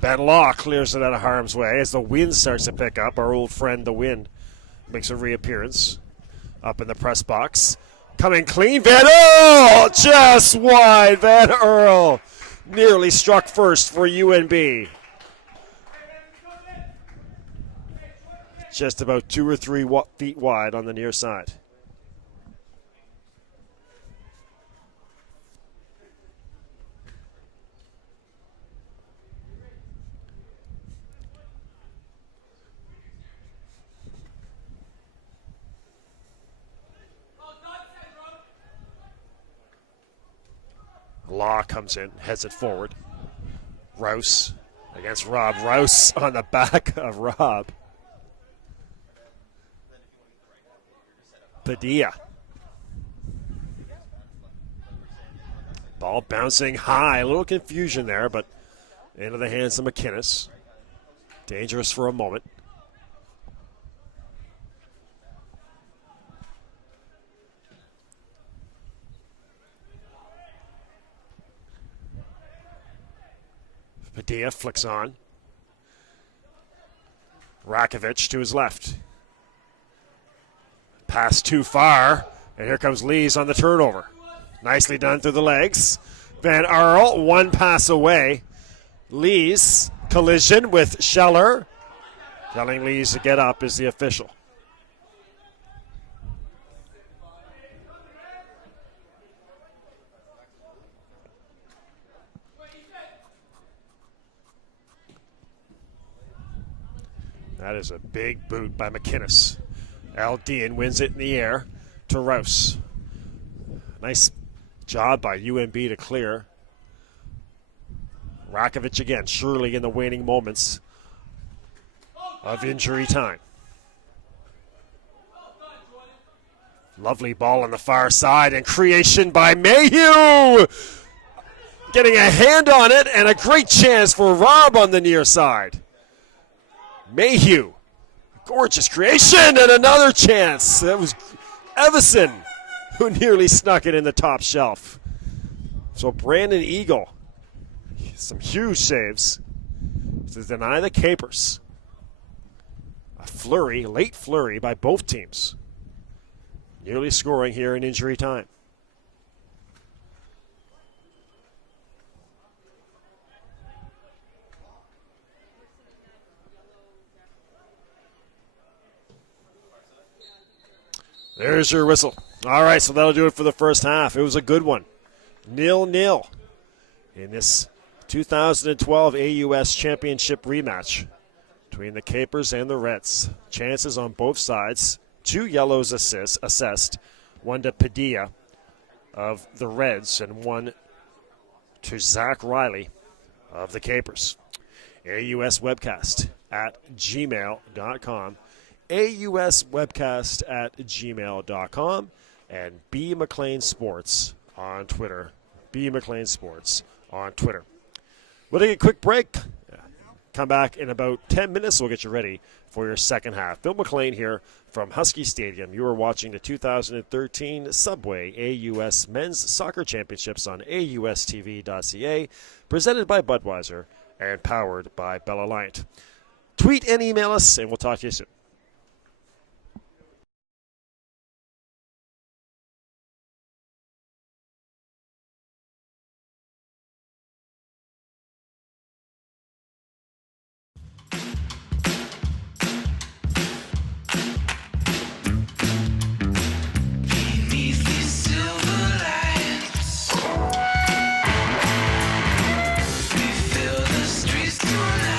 Ben Law clears it out of harm's way as the wind starts to pick up. Our old friend, the wind, makes a reappearance up in the press box. Coming clean, Van Earl! Just wide, Van Earl. Nearly struck first for UNB. Just about 2 or 3 feet wide on the near side. Law comes in, heads it forward. Rouse against Rob. Rouse on the back of Rob. Padilla. Ball bouncing high. A little confusion there, but into the hands of McInnes. Dangerous for a moment. Padilla flicks on. Rakovic to his left. Pass too far, and here comes Lees on the turnover. Nicely done through the legs. Van Earl, one pass away. Lees, collision with Scheller. Telling Lees to get up is the official. That is a big boot by McInnes. Aldean wins it in the air to Rouse. Nice job by UNB to clear. Rakovic again, surely in the waning moments of injury time. Lovely ball on the far side and creation by Mayhew. Getting a hand on it and a great chance for Rob on the near side. Mayhew, gorgeous creation and another chance. That was Evison who nearly snuck it in the top shelf. So Brandon Eagle, some huge saves to deny the Capers. A flurry, late flurry by both teams. Nearly scoring here in injury time. There's your whistle. All right, so that'll do it for the first half. It was a good one. 0-0 in this 2012 AUS Championship rematch between the Capers and the Reds. Chances on both sides. 2 yellows assessed. One to Padilla of the Reds and one to Zach Riley of the Capers. AUS webcast at gmail.com. AUSwebcast@gmail.com and B. McLean Sports on Twitter. B. McLean Sports on Twitter. We'll take a quick break. Come back in about 10 minutes. We'll get you ready for your second half. Bill McLean here from Husky Stadium. You are watching the 2013 Subway AUS Men's Soccer Championships on AUSTV.ca, presented by Budweiser and powered by Bell Alliant. Tweet and email us, and we'll talk to you soon. Fill the streets tonight.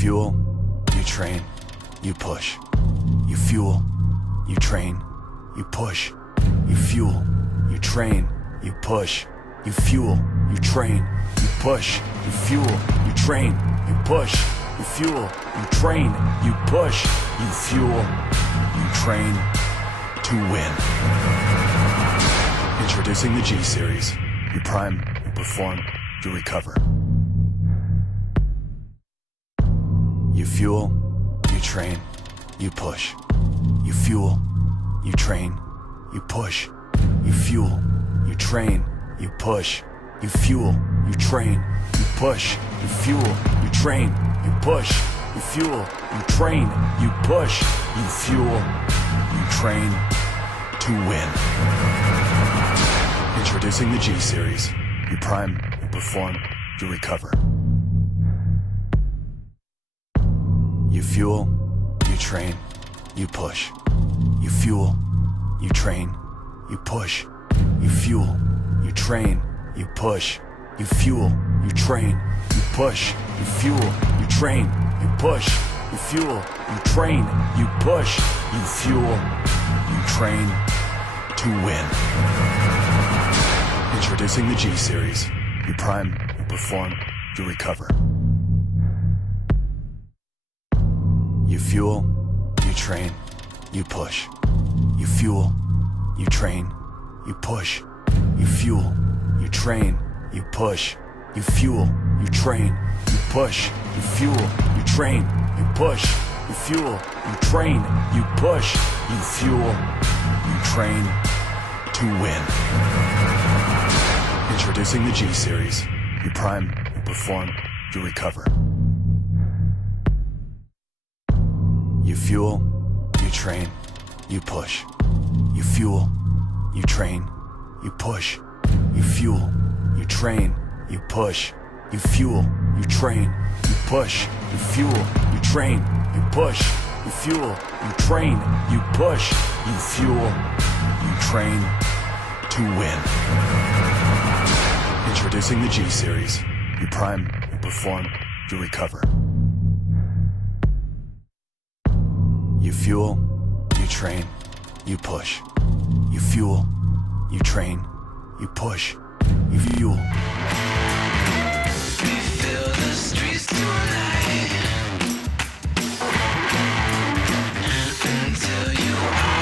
fuel, you train, you push. You fuel, you train, you push. You fuel, you train, you push. You fuel, you train, you push. You fuel, you train, you push. You fuel, you train, you push. You fuel, you train to win. Introducing the G Series. You prime, you perform, you recover. You fuel, you train, you push. You fuel, you train, you push. You fuel, you train, you push. You fuel, you train, you push. You fuel, you train, you push. You fuel, you train, you push. You fuel, you train to win. Introducing the G Series. You prime, you perform, you recover. You fuel, you train, you push. You fuel, you train, you push. You fuel, you train, you push. You fuel, you train, you push. You fuel, you train, you push. You fuel, you train, you push. You fuel, you train to win. Introducing the G Series. You prime, you perform, you recover. You fuel, you train, you push. You fuel, you train, you push. You fuel, you train, you push. You fuel, you train, you push. You fuel, you train, you push. You fuel, you train, you push. You fuel, you train to win. Introducing the G Series. You prime, you perform, you recover. You fuel, you train, you push. You fuel, you train, you push. You fuel, you train, you push. You fuel, you train, you push. You fuel, you train, you push. You fuel, you train, you push. You fuel, you train to win. Introducing the G Series. You prime, you perform, you recover. You fuel, you train, you push. You fuel, you train, you push. You fuel. We fill the streets tonight until you are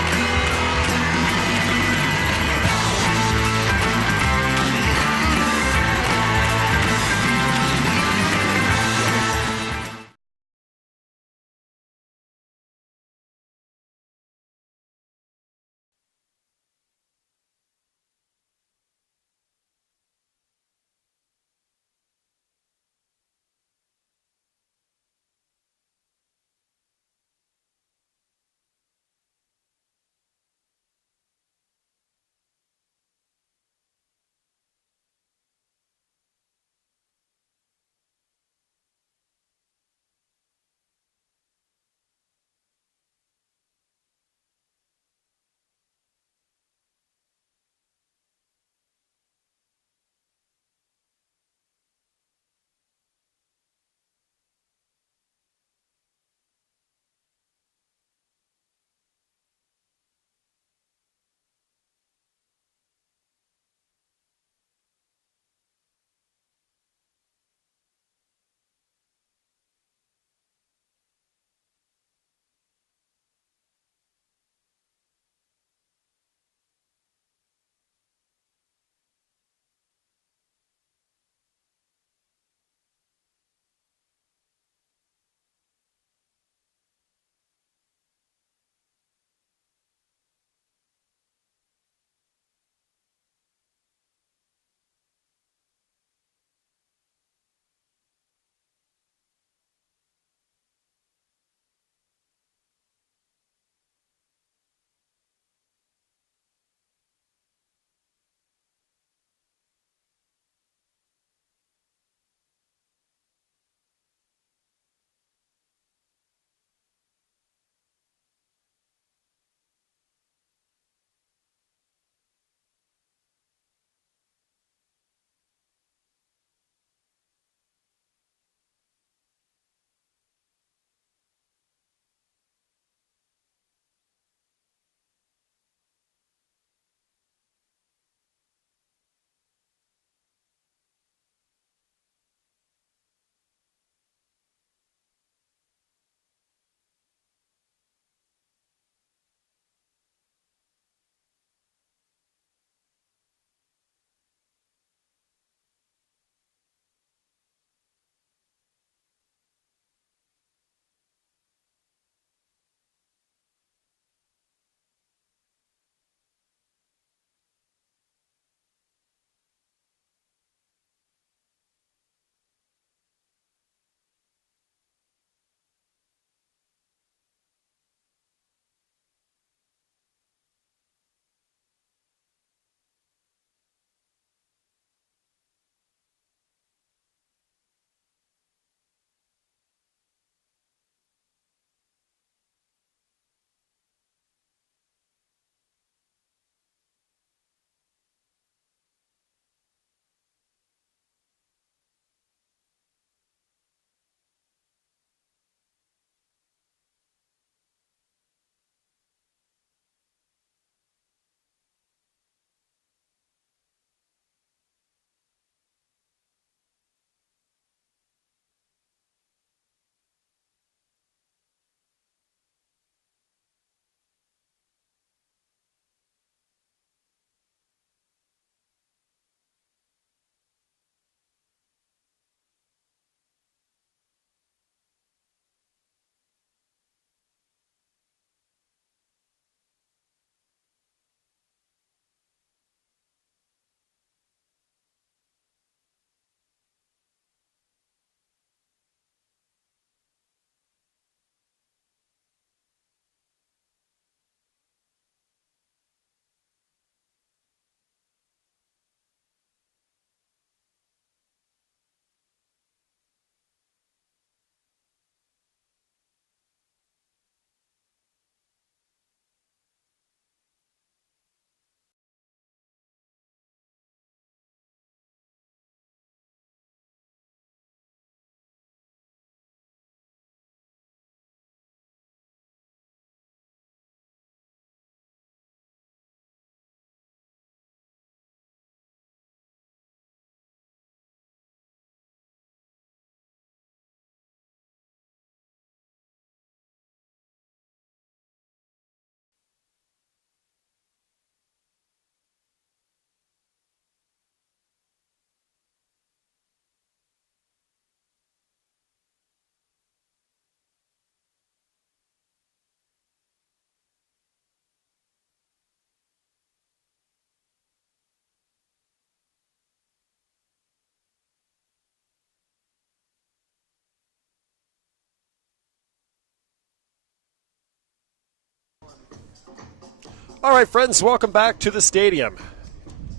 All right, friends, welcome back to the stadium.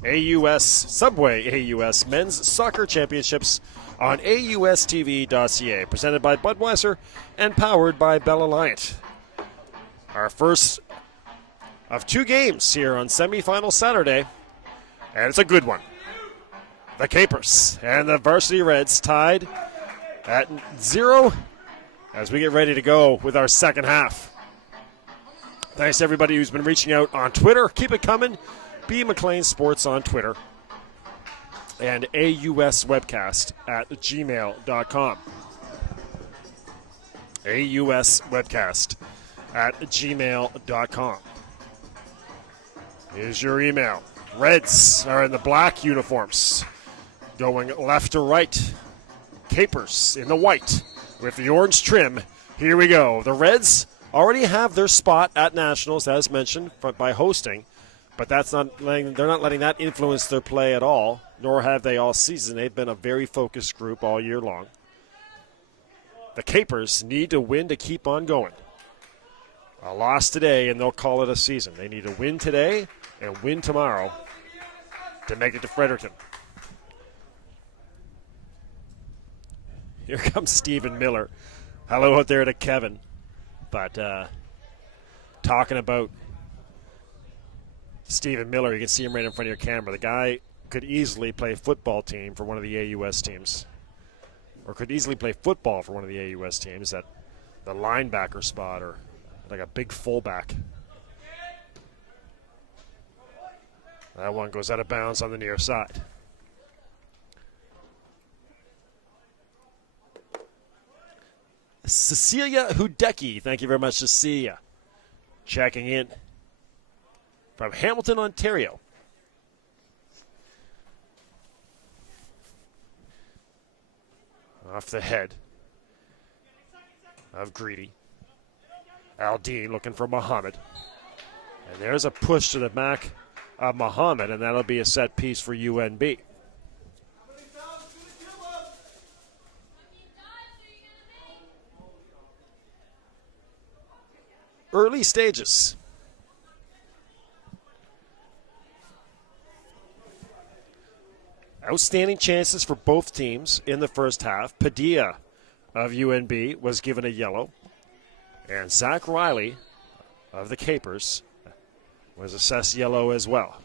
AUS Subway AUS Men's Soccer Championships on AUSTV.ca, presented by Budweiser and powered by Bell Alliant. Our first of two games here on semifinal Saturday, and it's a good one. The Capers and the Varsity Reds tied at 0 as we get ready to go with our second half. Thanks to everybody who's been reaching out on Twitter. Keep it coming. B. McLean Sports on Twitter. And AUSwebcast at gmail.com. AUSwebcast at gmail.com. Here's your email. Reds are in the black uniforms, going left to right. Capers in the white with the orange trim. Here we go. The Reds already have their spot at Nationals, as mentioned, by hosting, but they're not letting that influence their play at all, nor have they all season. They've been a very focused group all year long. The Capers need to win to keep on going. A loss today, and they'll call it a season. They need to win today and win tomorrow to make it to Fredericton. Here comes Stephen Miller. Hello out there to Kevin. But talking about Stephen Miller, you can see him right in front of your camera. The guy could easily play football team for one of the AUS teams, or could easily play football for one of the AUS teams at the linebacker spot or like a big fullback. That one goes out of bounds on the near side. Cecilia Hudecki, thank you very much, Cecilia. Checking in from Hamilton, Ontario. Off the head of Greedy. Aldine looking for Muhammad. And there's a push to the back of Muhammad, and that'll be a set piece for UNB. Early stages. Outstanding chances for both teams in the first half. Padilla of UNB was given a yellow. And Zach Riley of the Capers was assessed yellow as well.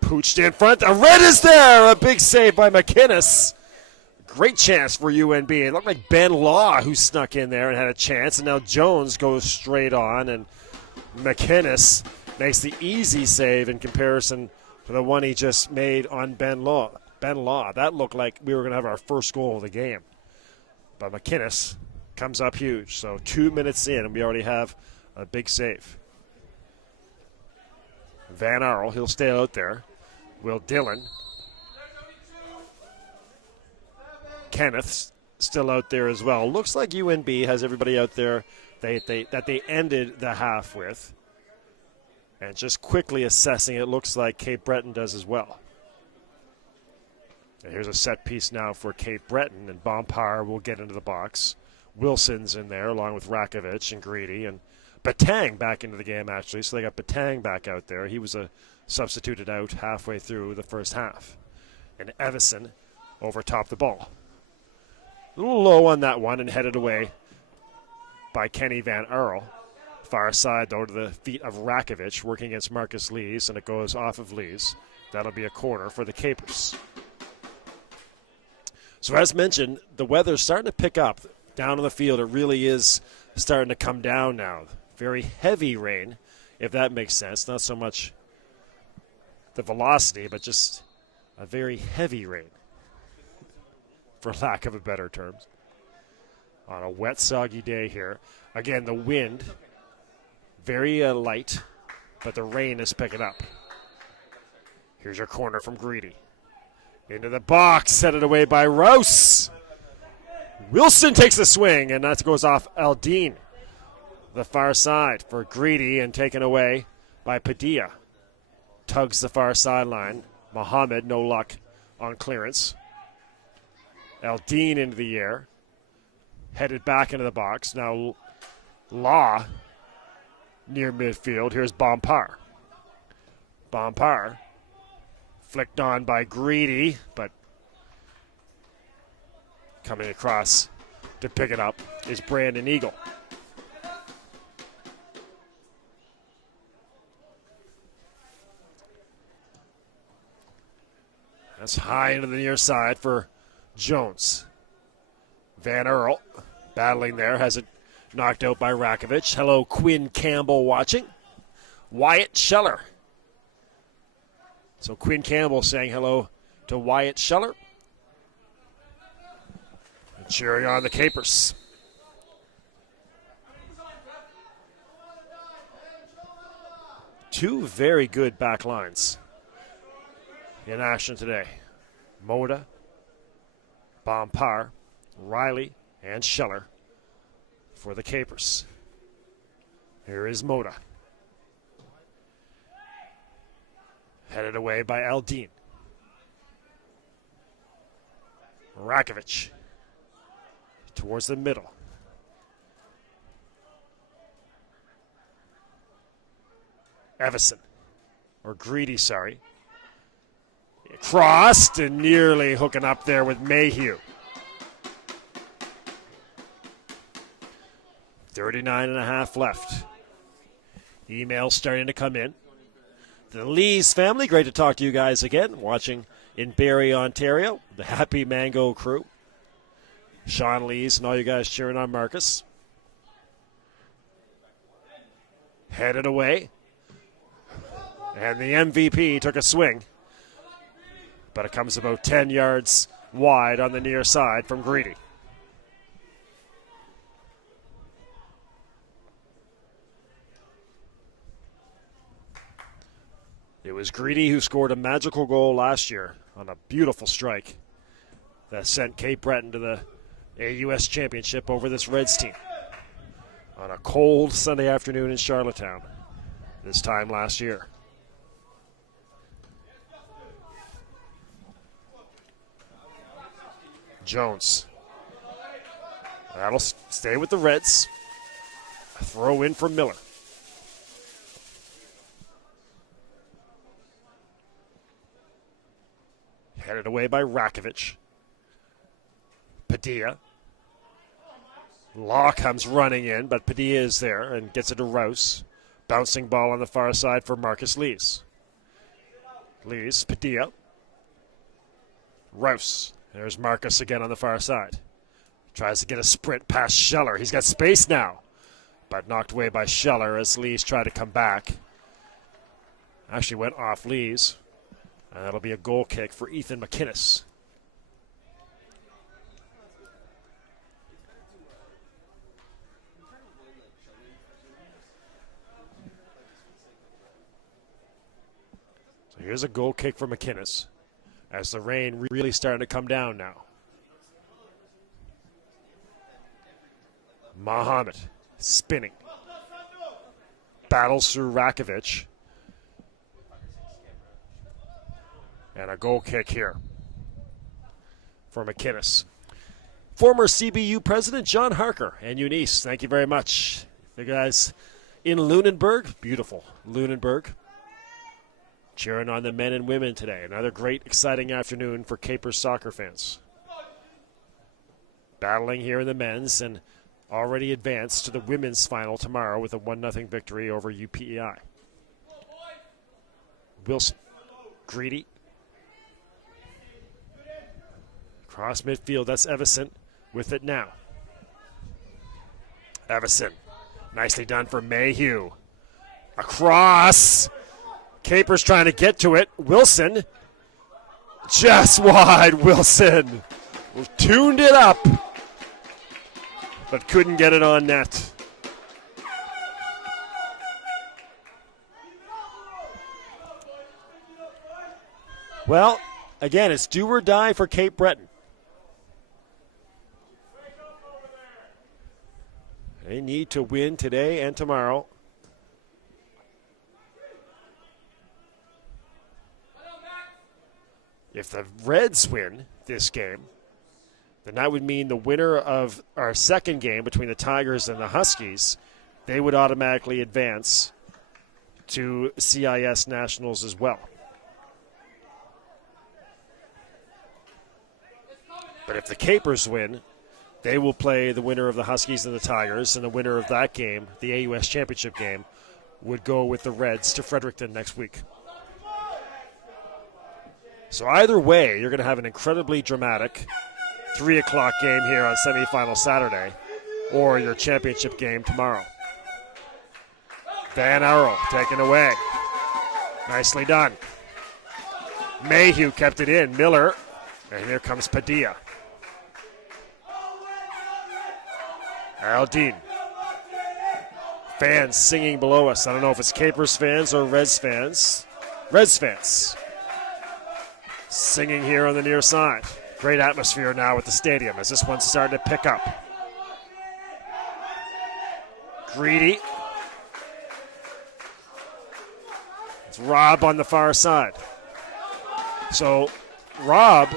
Pooched in front. The red is there. A big save by McInnes. Great chance for UNB. It looked like Ben Law who snuck in there and had a chance. And now Jones goes straight on. And McInnes makes the easy save in comparison to the one he just made on Ben Law. That looked like we were going to have our first goal of the game. But McInnes comes up huge. So 2 minutes in, and we already have a big save. Van Arl, he'll stay out there. Will Dillon. Kenneth's still out there as well. Looks like UNB has everybody out there that they ended the half with. And just quickly assessing, it looks like Cape Breton does as well. And here's a set piece now for Cape Breton, and Bompard will get into the box. Wilson's in there along with Rakovic and Greedy, and Batang back into the game actually. So they got Batang back out there. He was substituted out halfway through the first half. And Evison over top the ball. A little low on that one and headed away by Kenny Van Earl. Far side, though, to the feet of Rakovic, working against Marcus Lees, and it goes off of Lees. That'll be a corner for the Capers. So as mentioned, the weather's starting to pick up down on the field. It really is starting to come down now. Very heavy rain, if that makes sense. Not so much the velocity, but just a very heavy rain, for lack of a better term, on a wet, soggy day here. Again, the wind, very light, but the rain is picking up. Here's your corner from Greedy. Into the box, set it away by Rouse. Wilson takes the swing, and that goes off Aldine. The far side for Greedy, and taken away by Padilla. Tugs the far sideline. Muhammad, no luck on clearance. Aldine into the air. Headed back into the box. Now Law near midfield. Here's Bompard. Bompar. Flicked on by Greedy, but coming across to pick it up is Brandon Eagle. That's high into the near side for Jones. Van Earl battling there, has it knocked out by Rakovic. Hello, Quinn Campbell watching. Wyatt Scheller. So Quinn Campbell saying hello to Wyatt Scheller. And cheering on the Capers. Two very good back lines in action today. Moda, Bompar, Riley, and Scheller for the Capers. Here is Moda. Headed away by Aldine. Rakovic towards the middle. Evison, or Greedy, sorry. Crossed and nearly hooking up there with Mayhew. 39.5 left. Emails starting to come in. The Lees family, great to talk to you guys again. Watching in Barrie, Ontario. The Happy Mango crew. Sean Lees and all you guys cheering on Marcus. Headed away. And the MVP took a swing. But it comes about 10 yards wide on the near side from Greedy. It was Greedy who scored a magical goal last year on a beautiful strike that sent Cape Breton to the AUS championship over this Reds team on a cold Sunday afternoon in Charlottetown this time last year. Jones. That'll stay with the Reds. A throw in for Miller. Headed away by Rakovic. Padilla. Law comes running in, but Padilla is there and gets it to Rouse. Bouncing ball on the far side for Marcus Lees. Lees, Padilla. Rouse. There's Marcus again on the far side. Tries to get a sprint past Scheller. He's got space now, but knocked away by Scheller as Lees tried to come back. Actually went off Lees. And that'll be a goal kick for Ethan McInnes. So here's a goal kick for McInnes as the rain really starting to come down now. Muhammad spinning. Battles through Rakovic. And a goal kick here for McInnes. Former CBU president John Harker and Eunice, thank you very much. The guys in Lunenburg, beautiful Lunenburg, cheering on the men and women today. Another great, exciting afternoon for Capers soccer fans. Battling here in the men's and already advanced to the women's final tomorrow with a 1-0 victory over UPEI. Wilson, Greedy. Cross midfield, that's Evison with it now. Evison, nicely done for Mayhew. Across. Capers trying to get to it. Wilson, just wide. Wilson tuned it up, but couldn't get it on net. Well, again, it's do or die for Cape Breton. They need to win today and tomorrow. If the Reds win this game, then that would mean the winner of our second game between the Tigers and the Huskies, they would automatically advance to CIS Nationals as well. But if the Capers win, they will play the winner of the Huskies and the Tigers, and the winner of that game, the AUS championship game, would go with the Reds to Fredericton next week. So either way, you're going to have an incredibly dramatic 3 o'clock game here on semifinal Saturday, or your championship game tomorrow. Van Arrow taken away. Nicely done. Mayhew kept it in. Miller. And here comes Padilla. Aldine. Fans singing below us. I don't know if it's Capers fans or Reds fans. Reds fans. Singing here on the near side. Great atmosphere now at the stadium as this one's starting to pick up. Greedy. It's Rob on the far side. So Rob,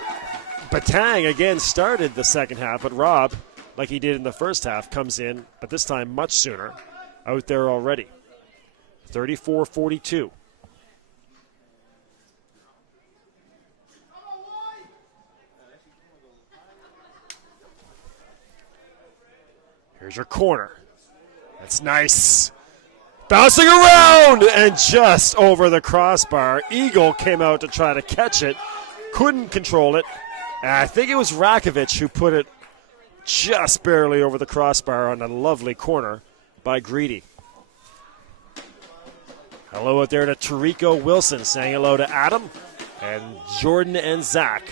Batang again started the second half, but Rob, like he did in the first half, comes in, but this time much sooner, out there already. 34-42. Here's your corner. That's nice. Bouncing around and just over the crossbar. Eagle came out to try to catch it. Couldn't control it. And I think it was Rakovic who put it just barely over the crossbar on a lovely corner by Greedy. Hello out there to Tarico Wilson, saying hello to Adam and Jordan and Zach.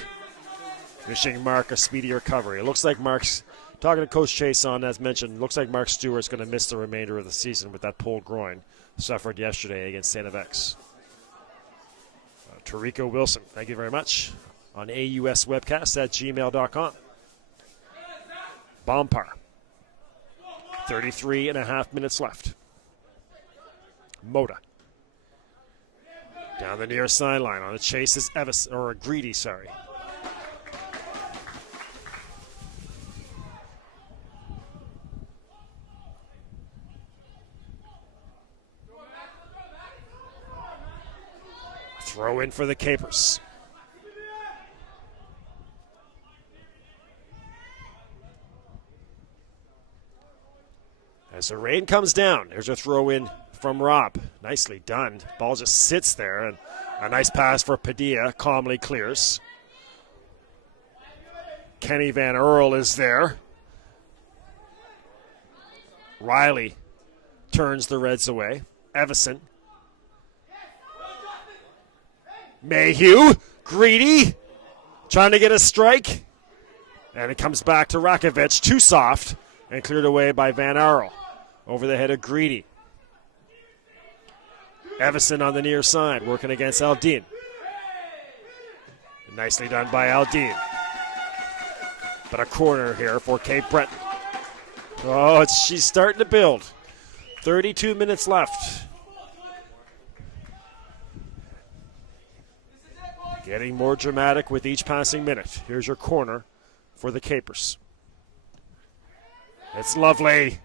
Wishing Mark a speedy recovery. It looks like Mark's, talking to Coach Chase on, as mentioned, looks like Mark Stewart's going to miss the remainder of the season with that pulled groin suffered yesterday against St. FX. Tarico Wilson, thank you very much. On AUS webcast at gmail.com. Bompar. 33 and a half minutes left. Moda. Down the near sideline. On the chase is Greedy, sorry. Throw in for the Capers. As the rain comes down, there's a throw in from Rob. Nicely done. Ball just sits there, and a nice pass for Padilla. Calmly clears. Kenny Van Earl is there. Riley turns the Reds away. Evison. Mayhew, Greedy, trying to get a strike. And it comes back to Rakovic, too soft, and cleared away by Van Arl. Over the head of Greedy. Evison on the near side, working against Aldine. Nicely done by Aldine. But a corner here for Cape Breton. Oh, she's starting to build. 32 minutes left. Getting more dramatic with each passing minute. Here's your corner for the Capers. It's lovely.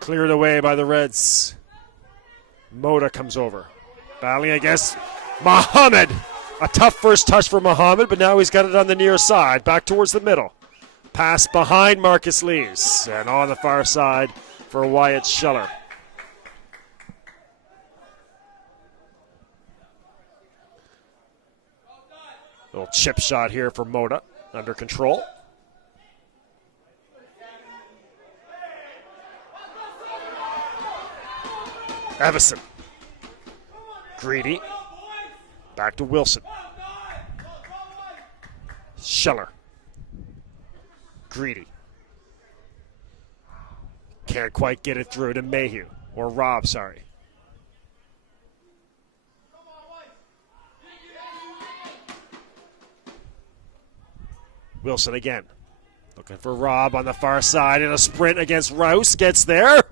Cleared away by the Reds. Moda comes over. Battling against Muhammad. A tough first touch for Muhammad, but now he's got it on the near side. Back towards the middle. Pass behind Marcus Lees. And on the far side for Wyatt Scheller. Little chip shot here for Moda. Under control. Evison. Greedy. Back to Wilson. Scheller. Greedy. Can't quite get it through to Mayhew. Or Rob, sorry. Wilson again. Looking for Rob on the far side in a sprint against Rouse. Gets there.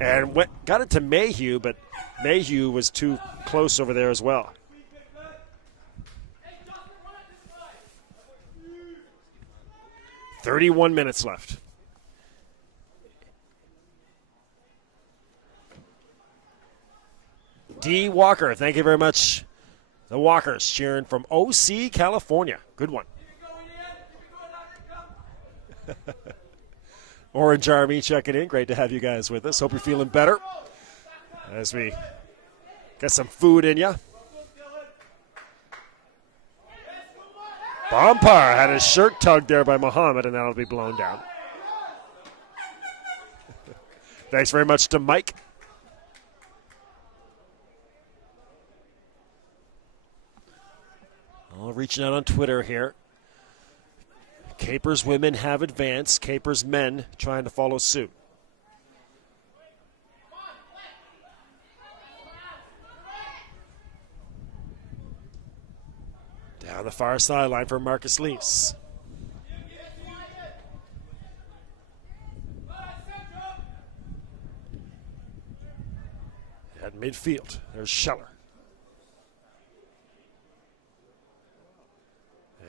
And got it to Mayhew, but Mayhew was too close over there as well. "31 minutes left. D. Walker, thank you very much. The Walkers cheering from OC, California. Good one. Orange Army checking in. Great to have you guys with us. Hope you're feeling better as we get some food in you. Bompar had his shirt tugged there by Muhammad, and that'll be blown down. Thanks very much to Mike. Oh, reaching out on Twitter here. Capers women have advanced. Capers men trying to follow suit. Down the far sideline for Marcus Lees. At midfield, there's Scheller.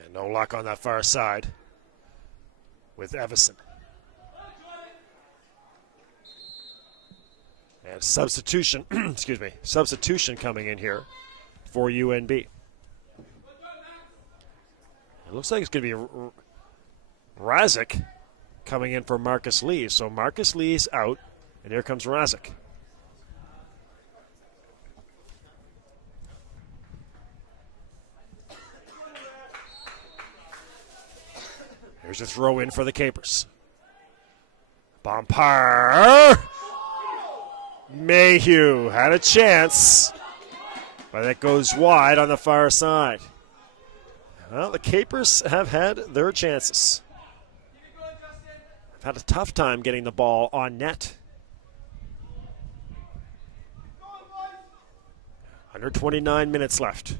And no luck on that far side with Evison. And substitution, excuse me, substitution coming in here for UNB. It looks like it's going to be Razik coming in for Marcus Lees. So Marcus Lees out, and here comes Razik. Here's a throw in for the Capers. Bompar. Mayhew had a chance, but it goes wide on the far side. Well, the Capers have had their chances. Have had a tough time getting the ball on net. Under 29 minutes left.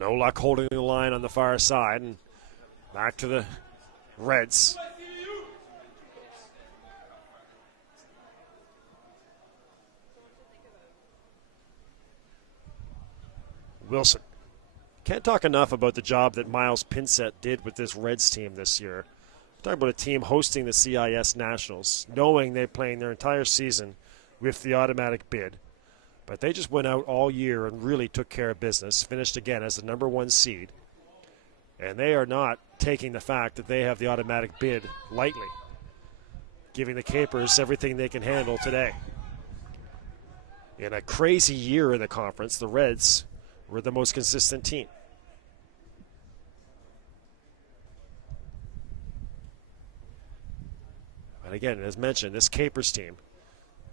No luck holding the line on the far side, and back to the Reds. Wilson. Can't talk enough about the job that Miles Pinsett did with this Reds team this year. Talking about a team hosting the CIS Nationals, knowing they're playing their entire season with the automatic bid. But they just went out all year and really took care of business, finished again as the #1 seed. And they are not taking the fact that they have the automatic bid lightly, giving the Capers everything they can handle today. In a crazy year in the conference, the Reds were the most consistent team. But again, as mentioned, this Capers team,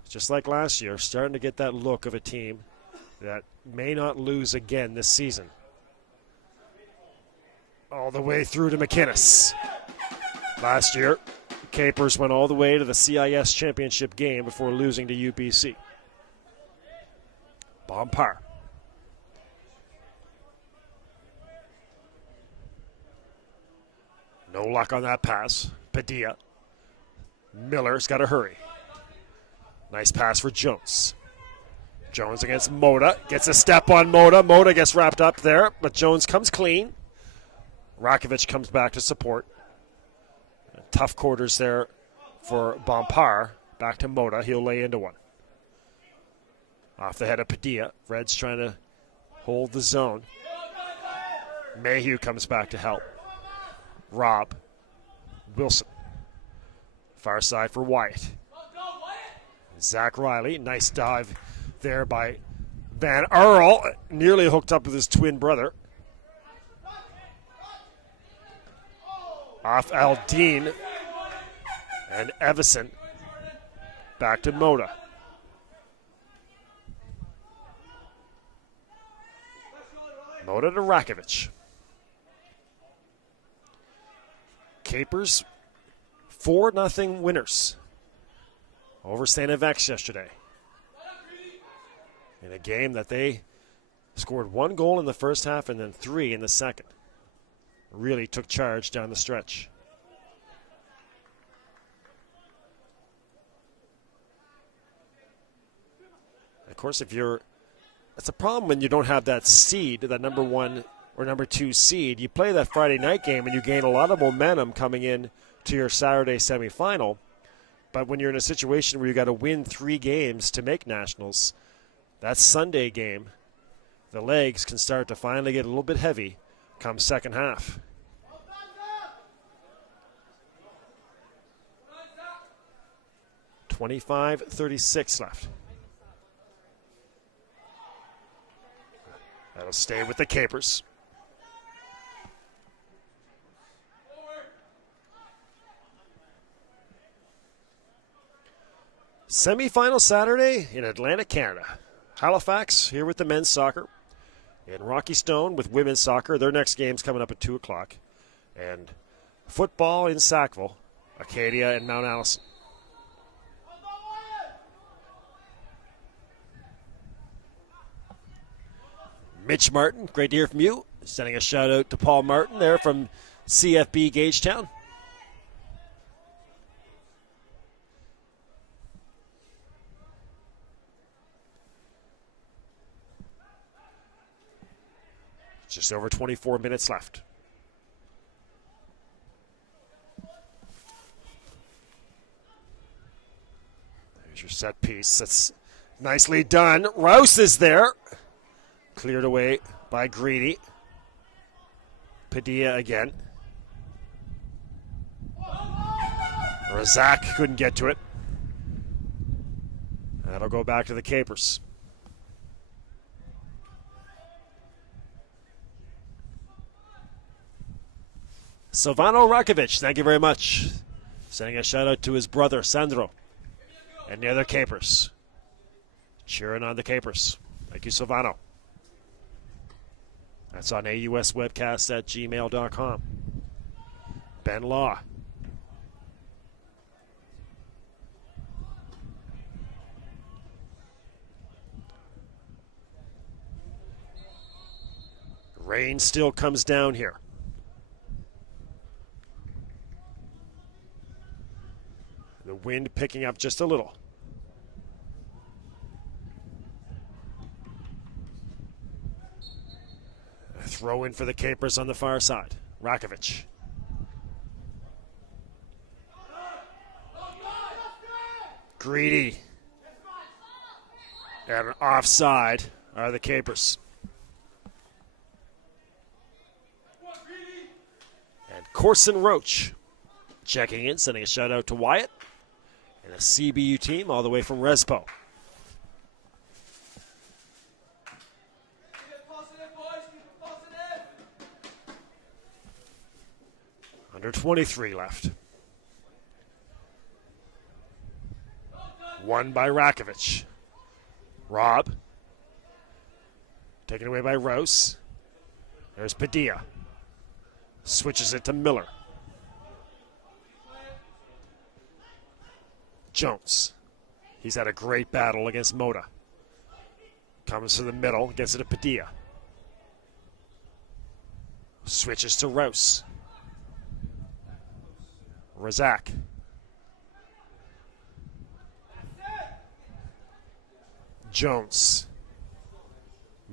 just like last year, starting to get that look of a team that may not lose again this season. All the way through to McInnes. Last year, Capers went all the way to the CIS championship game before losing to UBC. Bompar. No luck on that pass. Padilla. Miller's got to hurry. Nice pass for Jones. Jones against Moda. Gets a step on Moda. Moda gets wrapped up there, but Jones comes clean. Rakovic comes back to support. Tough quarters there for Bompar. Back to Moda. He'll lay into one. Off the head of Padilla. Reds trying to hold the zone. Mayhew comes back to help. Rob. Wilson. Far side for Wyatt. Zach Riley, nice dive there by Van Earl, nearly hooked up with his twin brother. Off Aldine and Evison. Back to Moda. Moda to Rakovic. Capers 4-0 winners over St. Vex yesterday. In a game that they scored 1 goal in the first half and then 3 in the second. Really took charge down the stretch. Of course, it's a problem when you don't have that seed, that #1 or number 2 seed, you play that Friday night game and you gain a lot of momentum coming in to your Saturday semifinal. But when you're in a situation where you got to win 3 games to make nationals, that Sunday game, the legs can start to finally get a little bit heavy come second half. .25-36 left. That'll stay with the Capers. Semi-final Saturday in Atlantic, Canada. Halifax here with the men's soccer. And Rocky Stone with women's soccer. Their next game's coming up at 2 o'clock. And football in Sackville, Acadia and Mount Allison. Mitch Martin, great to hear from you. Sending a shout out to Paul Martin there from CFB Gagetown. Just over 24 minutes left. There's your set piece. That's nicely done. Rouse is there. Cleared away by Greedy. Padilla again. Razak couldn't get to it. That'll go back to the Capers. Silvano Rakovic, thank you very much. Sending a shout out to his brother Sandro and the other Capers. Cheering on the Capers. Thank you, Silvano. That's on AUSwebcast@gmail.com. Ben Law. Rain still comes down here. The wind picking up just a little. A throw in for the Capers on the far side. Rakovic. Greedy. And offside are the Capers. And Corson Roach checking in, sending a shout out to Wyatt. And a CBU team all the way from Respo. Under 23 left. Won by Rakovic. Rob. Taken away by Rouse. There's Padilla. Switches it to Miller. Jones. He's had a great battle against Moda. Comes to the middle, gets it to Padilla. Switches to Rouse. Razak. Jones.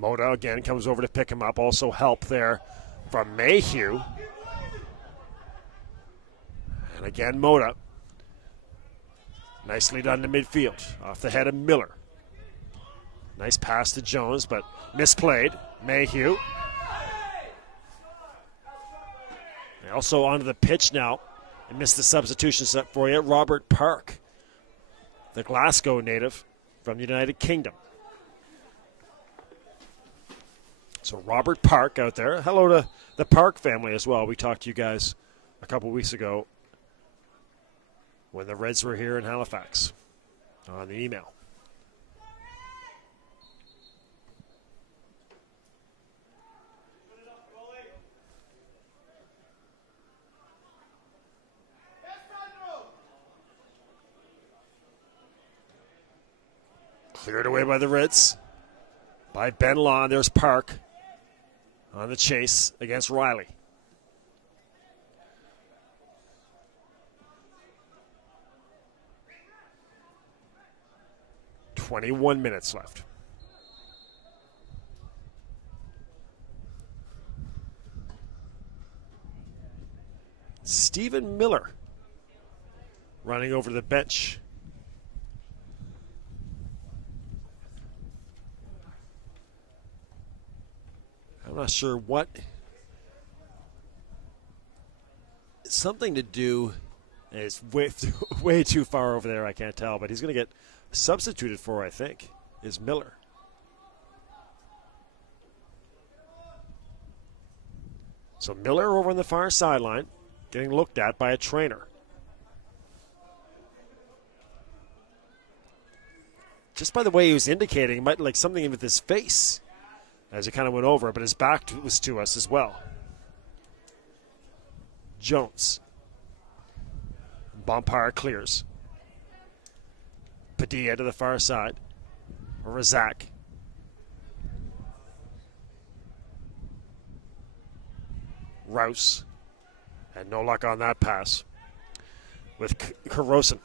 Moda again comes over to pick him up. Also help there from Mayhew. And again, Moda. Nicely done to midfield. Off the head of Miller. Nice pass to Jones, but misplayed. Mayhew. Also onto the pitch now. I missed the substitution set for you. Robert Park, the Glasgow native from the United Kingdom. So Robert Park out there. Hello to the Park family as well. We talked to you guys a couple weeks ago when the Reds were here in Halifax on the email. Cleared away by the Reds. By Ben Law. There's Park on the chase against Riley. .21 minutes left. Stephen Miller running over to the bench. I'm not sure what. Something to do. It's way too far over there, I can't tell. But he's going to get substituted for, I think, is Miller. So Miller over on the far sideline, getting looked at by a trainer. Just by the way he was indicating, he might like something with his face as he kind of went over, but his back was to us as well. Jones. Bompire clears. Padilla to the far side. Razak. Rouse. And no luck on that pass with Karosin.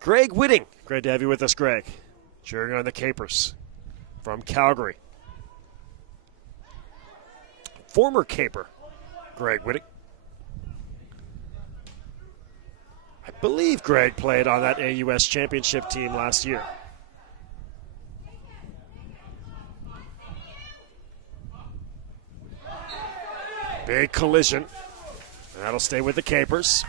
Greg Whitting. Great to have you with us, Greg. Cheering on the Capers from Calgary. Former Caper, Greg Whitting. I believe Greg played on that AUS championship team last year. Big collision. That'll stay with the Capers.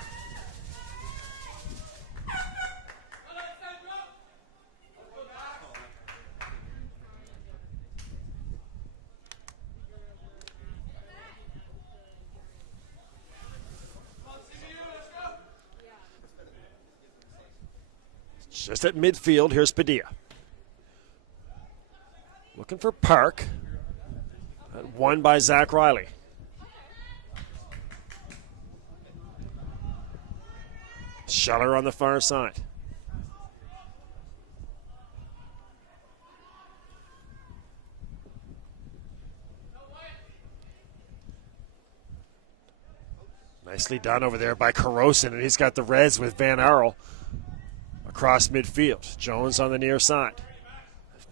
Just at midfield, here's Padilla. Looking for Park. Won by Zach Riley. Scheller on the far side. Nicely done over there by Karosin, and he's got the Reds with Van Arl across midfield. Jones on the near side.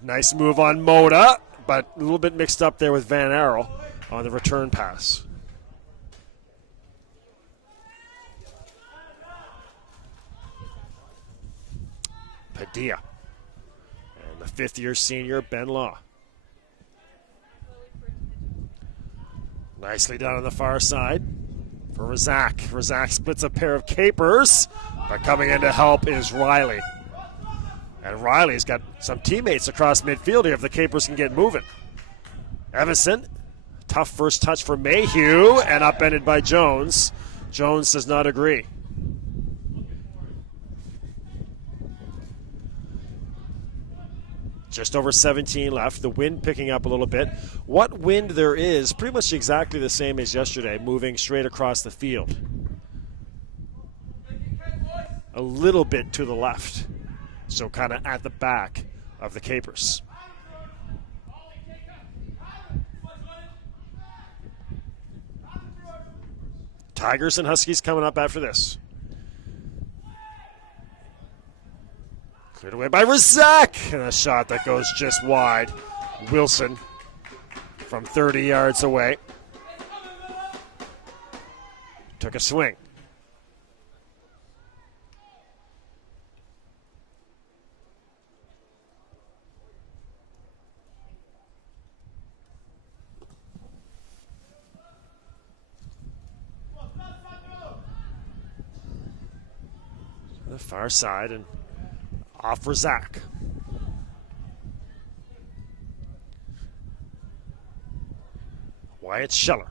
Nice move on Moda, but a little bit mixed up there with Van Arl on the return pass. Padilla. And the fifth-year senior, Ben Law. Nicely done on the far side for Razak. Razak splits a pair of Capers, but coming in to help is Riley. And Riley's got some teammates across midfield here if the Capers can get moving. Evison, tough first touch for Mayhew, and upended by Jones. Jones does not agree. Just over 17 left. The wind picking up a little bit. What wind there is, pretty much exactly the same as yesterday, moving straight across the field. A little bit to the left. So kind of at the back of the Capers. Tigers and Huskies coming up after this. Cleared away by Razak, and a shot that goes just wide. Wilson from 30 yards away. Took a swing. The far side and off Razak. Wyatt Scheller.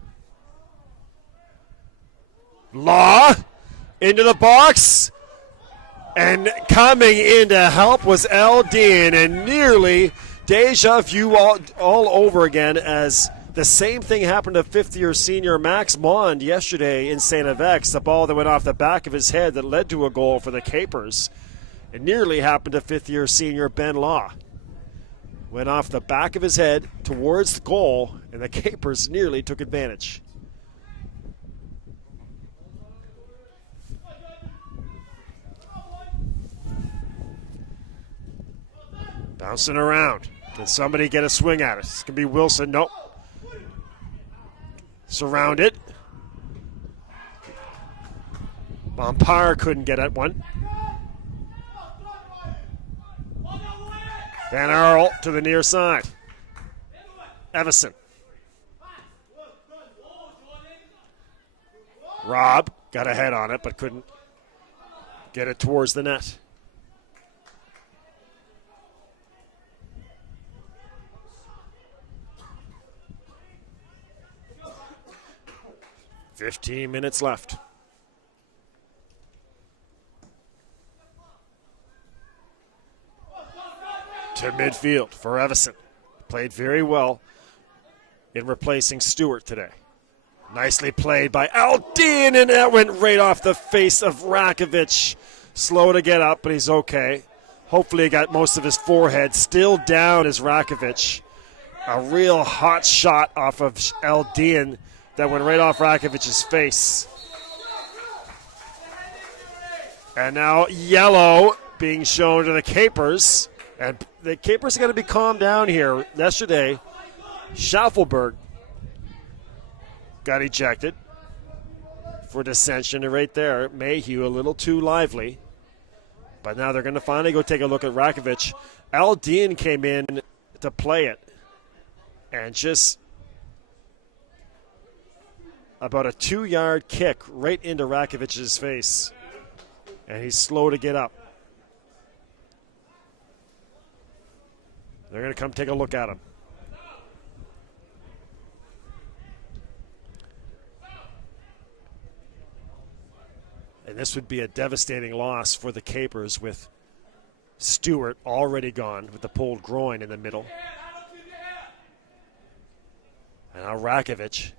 Law into the box. And coming in to help was Al Dean, and nearly deja vu all over again, as the same thing happened to fifth-year senior Max Mond yesterday in St. Avex. The ball that went off the back of his head that led to a goal for the Capers. It nearly happened to fifth-year senior Ben Law. Went off the back of his head towards the goal, and the Capers nearly took advantage. Bouncing around. Can somebody get a swing at it? This can be Wilson. Nope. Surrounded. Bompire couldn't get at one. Van Earl to the near side. Evison. Robb got a head on it, but couldn't get it towards the net. "15 minutes left. To midfield for Evison. Played very well in replacing Stewart today. Nicely played by Aldin, and that went right off the face of Rakovic. Slow to get up, but he's okay. Hopefully he got most of his forehead. Still down is Rakovic. A real hot shot off of Aldin that went right off Rakovic's face. And now yellow being shown to the Capers. And the Capers are going to be calmed down here. Yesterday, Schaufelberg got ejected for dissension. And right there, Mayhew a little too lively. But now they're going to finally go take a look at Rakovic. Aldin came in to play it. And just about a 2-yard kick right into Rakovic's face. And he's slow to get up. They're going to come take a look at him. And this would be a devastating loss for the Capers with Stewart already gone with the pulled groin in the middle. And now Rakovic,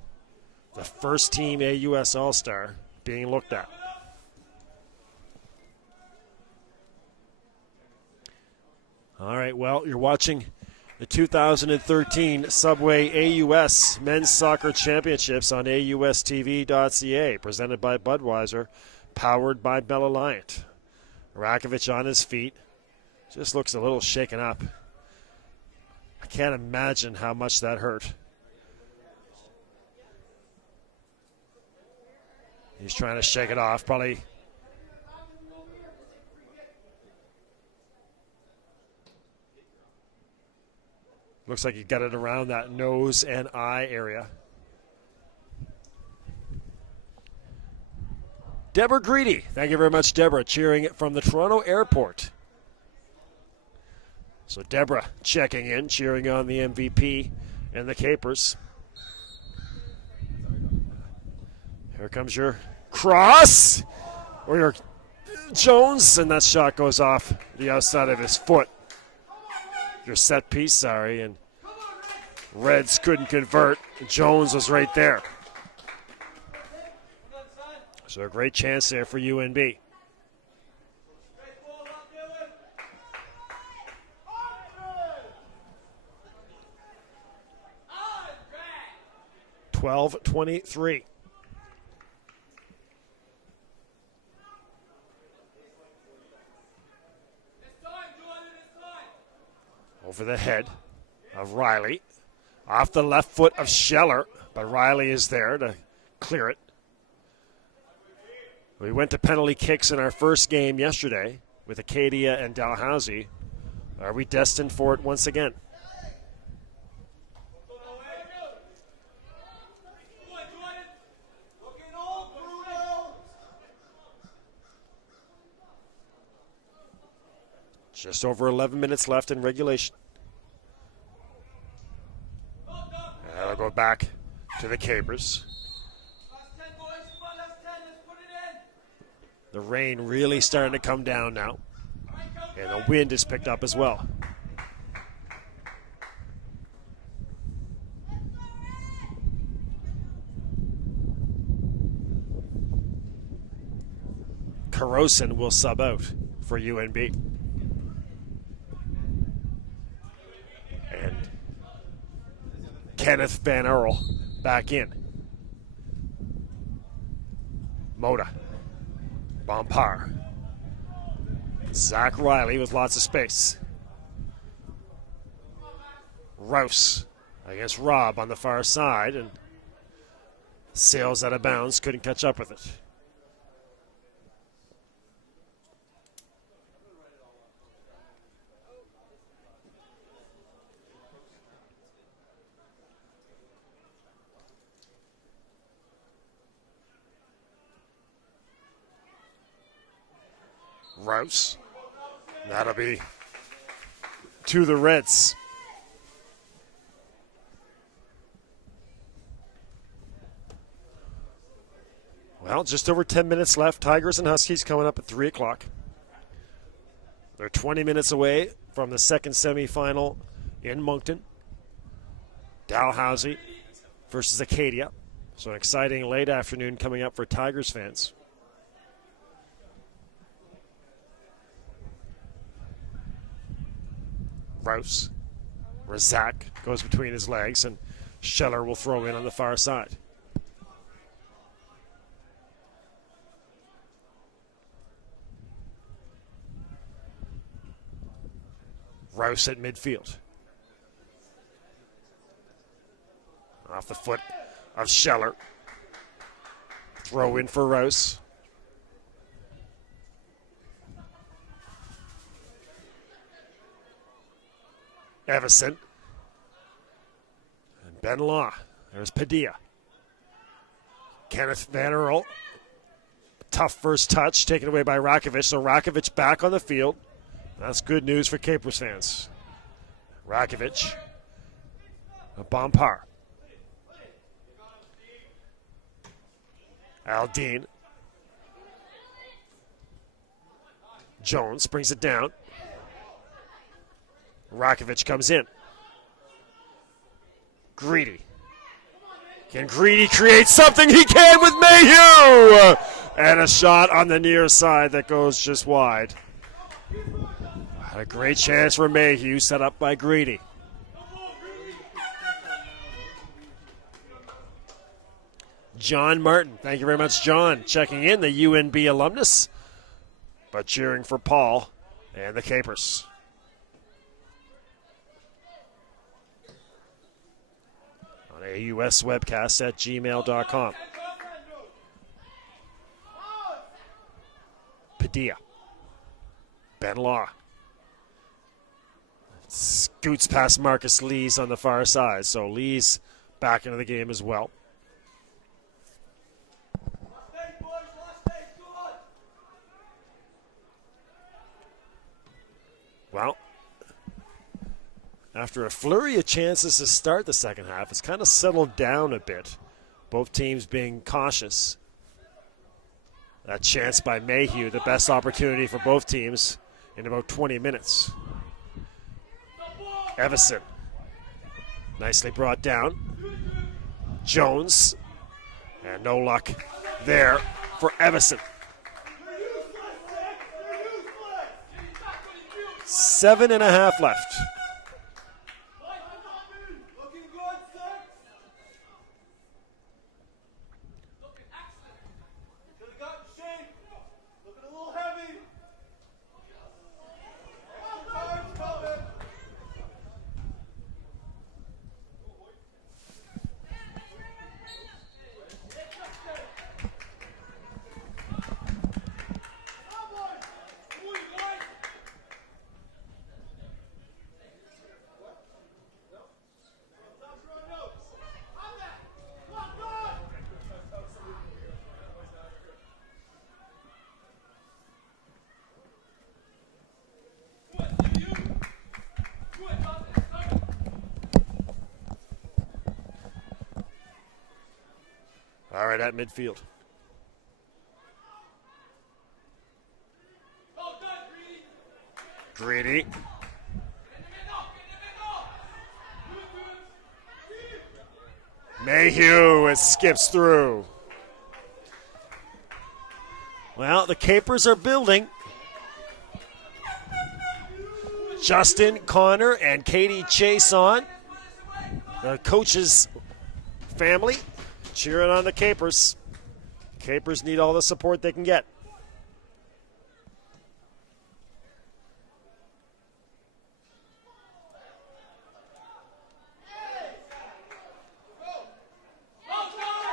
the first team AUS All-Star, being looked at. All right, well, you're watching the 2013 Subway AUS Men's Soccer Championships on AUSTV.ca, presented by Budweiser, powered by Bell Alliant. Rakovic on his feet, just looks a little shaken up. I can't imagine how much that hurt. He's trying to shake it off, probably. Looks like he got it around that nose and eye area. Deborah Greedy. Thank you very much, Deborah, cheering from the Toronto airport. So Deborah checking in, cheering on the MVP and the Capers. Here comes your cross, or your Jones, and that shot goes off the outside of his foot. Your set piece, sorry, and Reds couldn't convert. Jones was right there. So a great chance there for UNB. (12:23). Over the head of Riley. Off the left foot of Scheller, but Riley is there to clear it. We went to penalty kicks in our first game yesterday with Acadia and Dalhousie. Are we destined for it once again? Just over 11 minutes left in regulation. And I'll go back to the Capers. The rain really starting to come down now. And the wind is picked up as well. Carosin will sub out for UNB. And Kenneth Van Earl back in. Moda. Bompar. Zach Riley with lots of space. Rouse against Robb on the far side, and sails out of bounds, couldn't catch up with it. Rouse. That'll be to the Reds. Well, just over 10 minutes left. Tigers and Huskies coming up at 3 o'clock. They're 20 minutes away from the second semifinal in Moncton. Dalhousie versus Acadia. So an exciting late afternoon coming up for Tigers fans. Rouse. Razak goes between his legs, and Scheller will throw in on the far side. Rouse at midfield. Off the foot of Scheller. Throw in for Rouse. Evison. And Ben Law. There's Padilla. Kenneth Van Earl. Tough first touch taken away by Rakovic. So Rakovic back on the field. That's good news for Capers fans. Rakovic. Bompar. Aldine. Jones brings it down. Rakovic comes in. Greedy. Can Greedy create something? He can with Mayhew! And a shot on the near side that goes just wide. A great chance for Mayhew, set up by Greedy. John Martin. Thank you very much, John. Checking in, the UNB alumnus, but cheering for Paul and the Capers. On AUS webcast at gmail.com. Padilla. Ben Law. Scoots past Marcus Lees on the far side. So Lees back into the game as well. Well, after a flurry of chances to start the second half, it's kind of settled down a bit. Both teams being cautious. That chance by Mayhew, the best opportunity for both teams in about 20 minutes. Evison, nicely brought down. Jones, and no luck there for Evison. 7.5 left. All right, at midfield. Greedy. Mayhew, it skips through. Well, the Capers are building. Justin, Connor, and Katie Chase on. The coach's family cheering on the Capers. Capers need all the support they can get.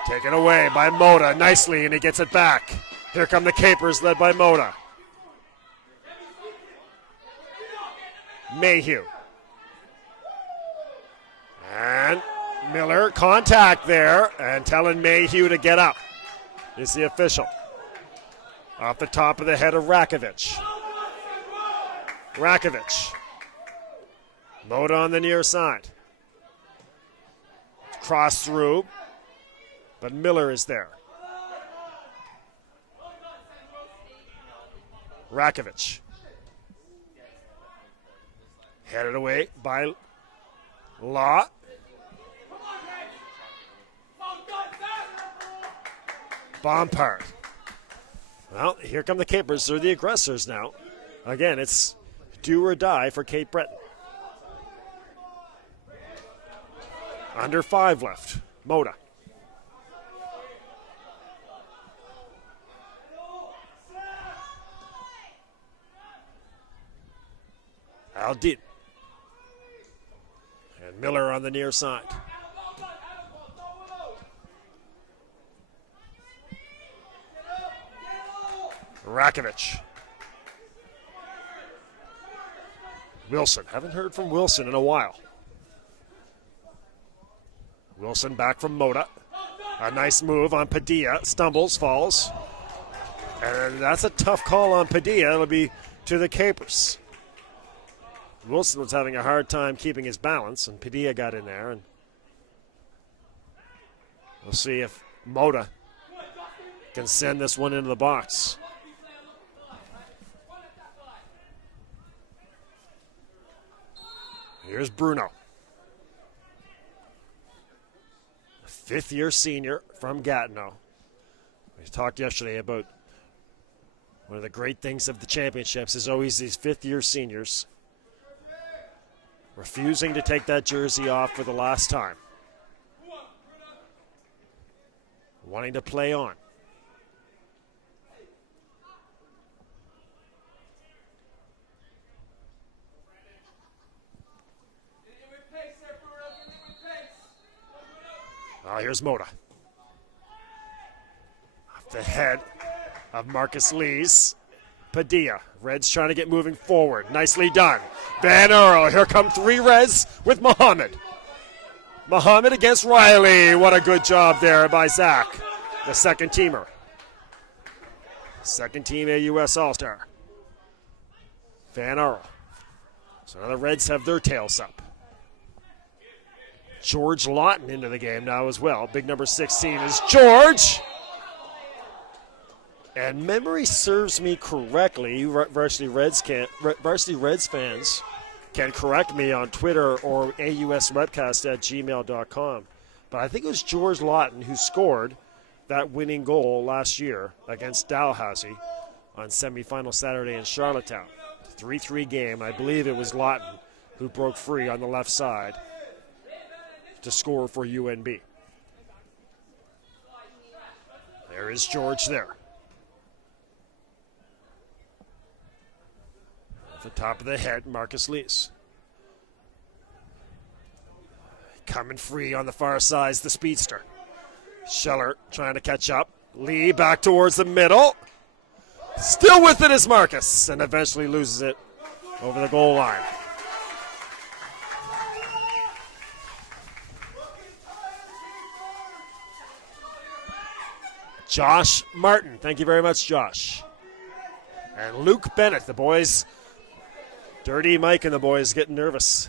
Taken away by Moda nicely, and he gets it back. Here come the Capers, led by Moda. Mayhew. And Miller, contact there, and telling Mayhew to get up. Is the official. Off the top of the head of Rakovic. Rakovic. Moda on the near side. Cross through, but Miller is there. Rakovic. Headed away by Law. Bompard. Well, here come the Capers. They're the aggressors now. Again, it's do or die for Cape Breton. Under 5 left. Moda. Aldin. And Miller on the near side. Rakovic. Wilson. Haven't heard from Wilson in a while. Wilson back from Moda. A nice move on Padilla. Stumbles, falls. And that's a tough call on Padilla. It'll be to the Capers. Wilson was having a hard time keeping his balance, and Padilla got in there. And we'll see if Moda can send this one into the box. Here's Bruno. A fifth-year senior from Gatineau. We talked yesterday about one of the great things of the championships is always these fifth-year seniors refusing to take that jersey off for the last time. Wanting to play on. Oh, here's Moda. Off the head of Marcus Lees. Padilla. Reds trying to get moving forward. Nicely done. Van Earl. Here come 3 Reds with Muhammad. Muhammad against Riley. What a good job there by Zach, the second teamer. Second team AUS All-Star. Van Earl. So now the Reds have their tails up. George Lawton into the game now as well. Big number 16 is George. And memory serves me correctly. You Varsity Reds fans can correct me on Twitter or auswebcast@gmail.com. But I think it was George Lawton who scored that winning goal last year against Dalhousie on semifinal Saturday in Charlottetown. 3-3 game. I believe it was Lawton who broke free on the left side to score for UNB. There is George there. At the top of the head, Marcus Lees. Coming free on the far side is the speedster. Scheller trying to catch up. Lee back towards the middle. Still with it is Marcus, and eventually loses it over the goal line. Josh Martin. Thank you very much, Josh. And Luke Bennett. The boys, Dirty Mike and the boys getting nervous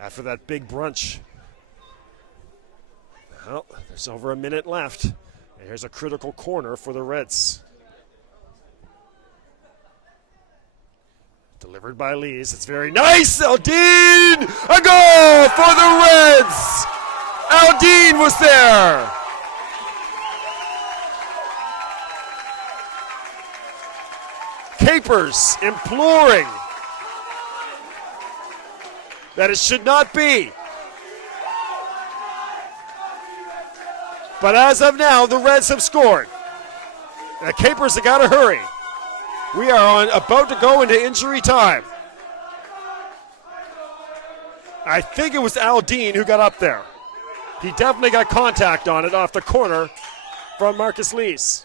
after that big brunch. Well, there's over a minute left. And here's a critical corner for the Reds. Delivered by Lees. It's very nice. Aldine! A goal for the Reds! Aldine was there! Capers imploring that it should not be. But as of now, the Reds have scored. The Capers have got to hurry. We are about to go into injury time. I think it was Aldine who got up there. He definitely got contact on it off the corner from Marcus Lees.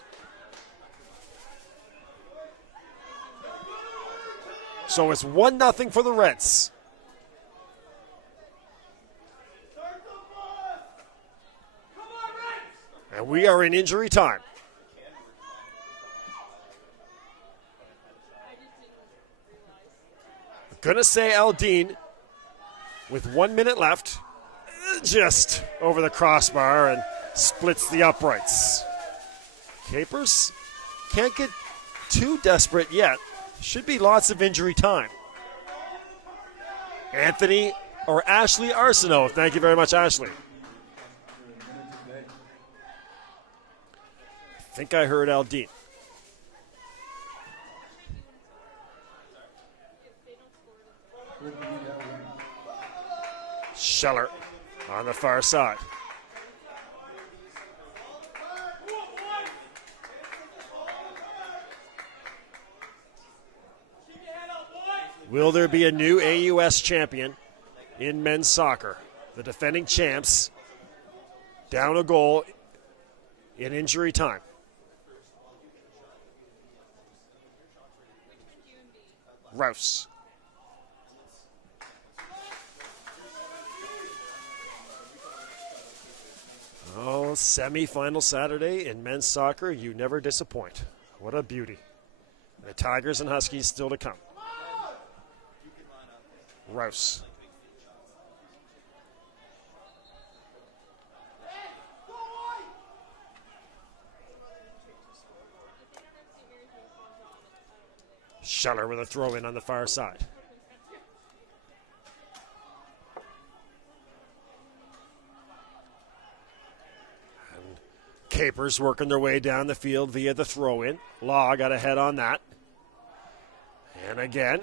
So it's 1-0 for the Reds. And we are in injury time. Gonna say Aldine, with 1 minute left, just over the crossbar and splits the uprights. Capers can't get too desperate yet. Should be lots of injury time. Anthony or Ashley Arsenault. Thank you very much, Ashley. I think I heard Aldine. Scheller on the far side. Will there be a new AUS champion in men's soccer? The defending champs down a goal in injury time. Rouse. Oh, semi-final Saturday in men's soccer. You never disappoint. What a beauty. The Tigers and Huskies still to come. Rouse. Scheller with a throw in on the far side. And Capers working their way down the field via the throw in. Law got ahead on that. And again,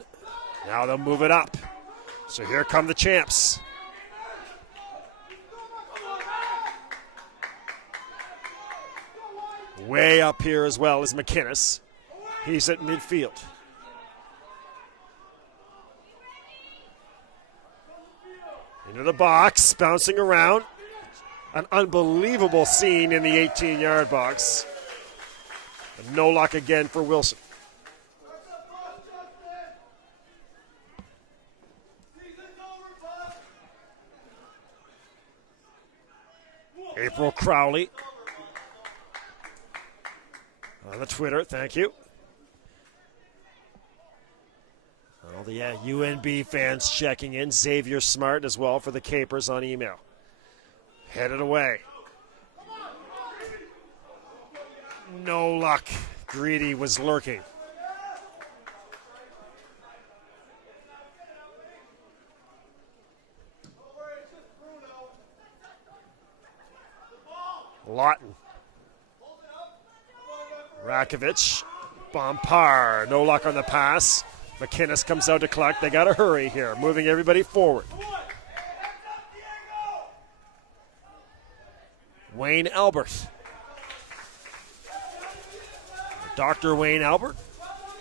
now they'll move it up. So here come the champs. Way up here as well is McInnes. He's at midfield. Into the box, bouncing around. An unbelievable scene in the 18-yard box. And no luck again for Wilson. April Crowley on the Twitter, thank you. All the UNB fans checking in. Xavier Smart as well for the Capers on email. Headed away. No luck. Greedy was lurking. Lawton. Rakovic. Bompard. No luck on the pass. McInnes comes out to collect. They got to hurry here, moving everybody forward. Wayne Albert. Dr. Wayne Albert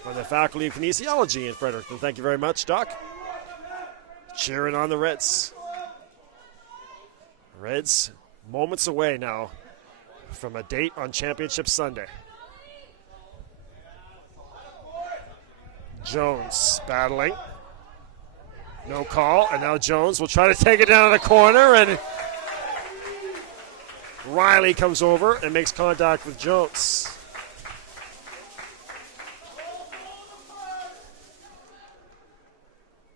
from the Faculty of Kinesiology in Fredericton. Thank you very much, Doc. Cheering on the Reds. Reds moments away now from a date on Championship Sunday. Jones battling. No call, and now Jones will try to take it down in the corner, and Riley comes over and makes contact with Jones.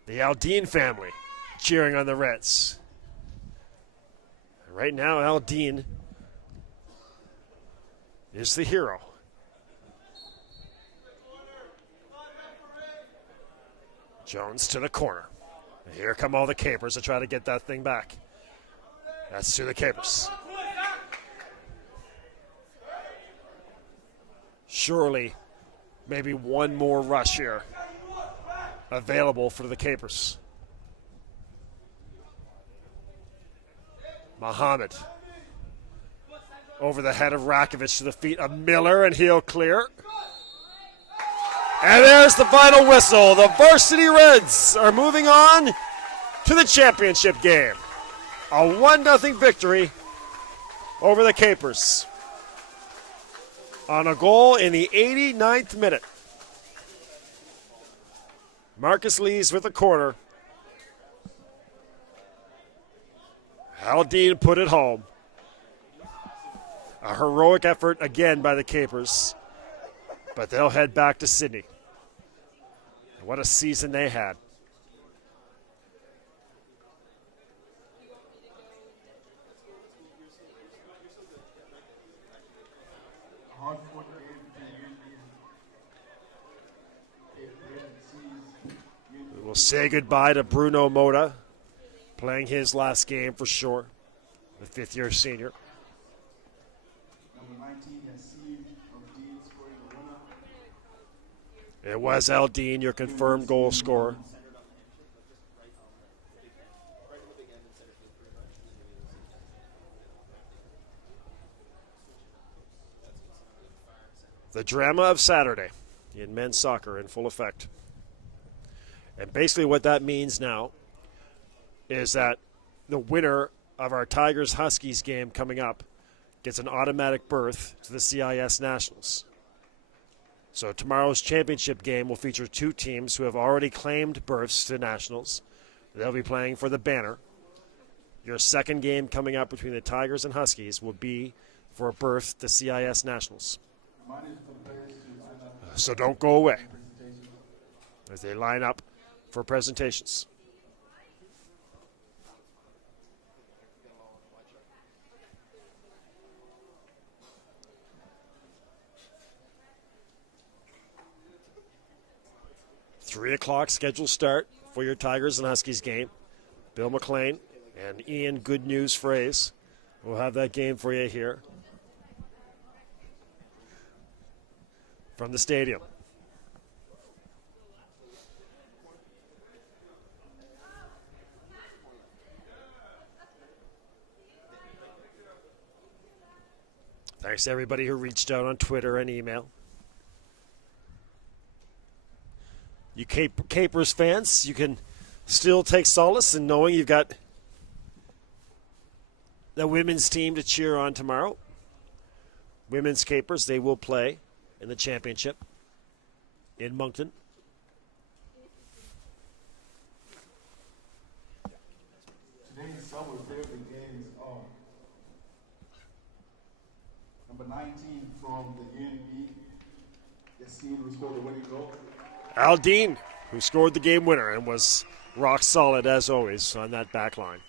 The Aldine family cheering on the Reds. Right now, Aldine is the hero. Jones to the corner. And here come all the Capers to try to get that thing back. That's to the Capers. Surely, maybe one more rush here available for the Capers. Muhammad over the head of Rakovic to the feet of Miller, and he'll clear. And there's the final whistle. The Varsity Reds are moving on to the championship game. A 1-0 victory over the Capers on a goal in the 89th minute. Marcus Lees with a corner. Aldine put it home. A heroic effort again by the Capers, but they'll head back to Sydney. What a season they had. Hard-fought game between UNB. We will say goodbye to Bruno Moda, playing his last game for sure, the fifth-year senior. Number 19 has Steve of Dean scoring the winner. It was Aldine, your confirmed goal scorer. The drama of Saturday in men's soccer in full effect. And basically what that means now is that the winner of our Tigers-Huskies game coming up gets an automatic berth to the CIS Nationals. So tomorrow's championship game will feature two teams who have already claimed berths to Nationals. They'll be playing for the banner. Your second game coming up between the Tigers and Huskies will be for a berth to CIS Nationals. So don't go away as they line up for presentations. Three o'clock scheduled start for your Tigers and Huskies game. Bill McLean and Ian Good News Phrase will have that game for you here from the stadium. Thanks to everybody who reached out on Twitter and email. You Capers fans, you can still take solace in knowing you've got the women's team to cheer on tomorrow. Women's Capers, they will play in the championship in Moncton. Today's some of the favorite games are number 19 from the UNB, Yassine, who scored the winning goal. Aldine, who scored the game winner and was rock solid as always on that back line.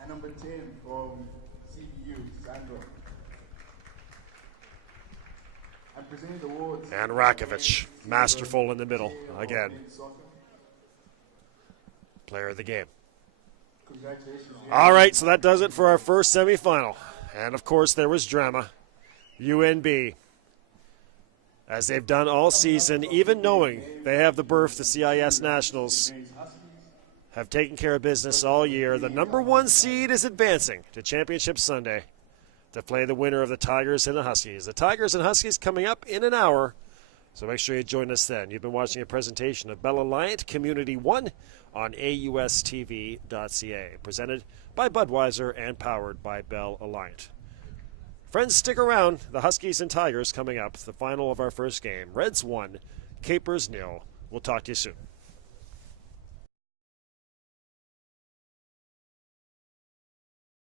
And number 10 from CBU, Sandra. And presenting the awards. And Rakovic, masterful in the middle again. Player of the game. Congratulations. All right, so that does it for our first semifinal. And of course, there was drama. UNB, as they've done all season, even knowing they have the berth to CIS Nationals, have taken care of business all year. The number one seed is advancing to Championship Sunday to play the winner of the Tigers and the Huskies. The Tigers and Huskies coming up in an hour, so make sure you join us then. You've been watching a presentation of Bell Alliant Community 1 on AUSTV.ca, presented by Budweiser and powered by Bell Alliant. Friends, stick around. The Huskies and Tigers coming up, the final of our first game. Reds 1, Capers 0. We'll talk to you soon.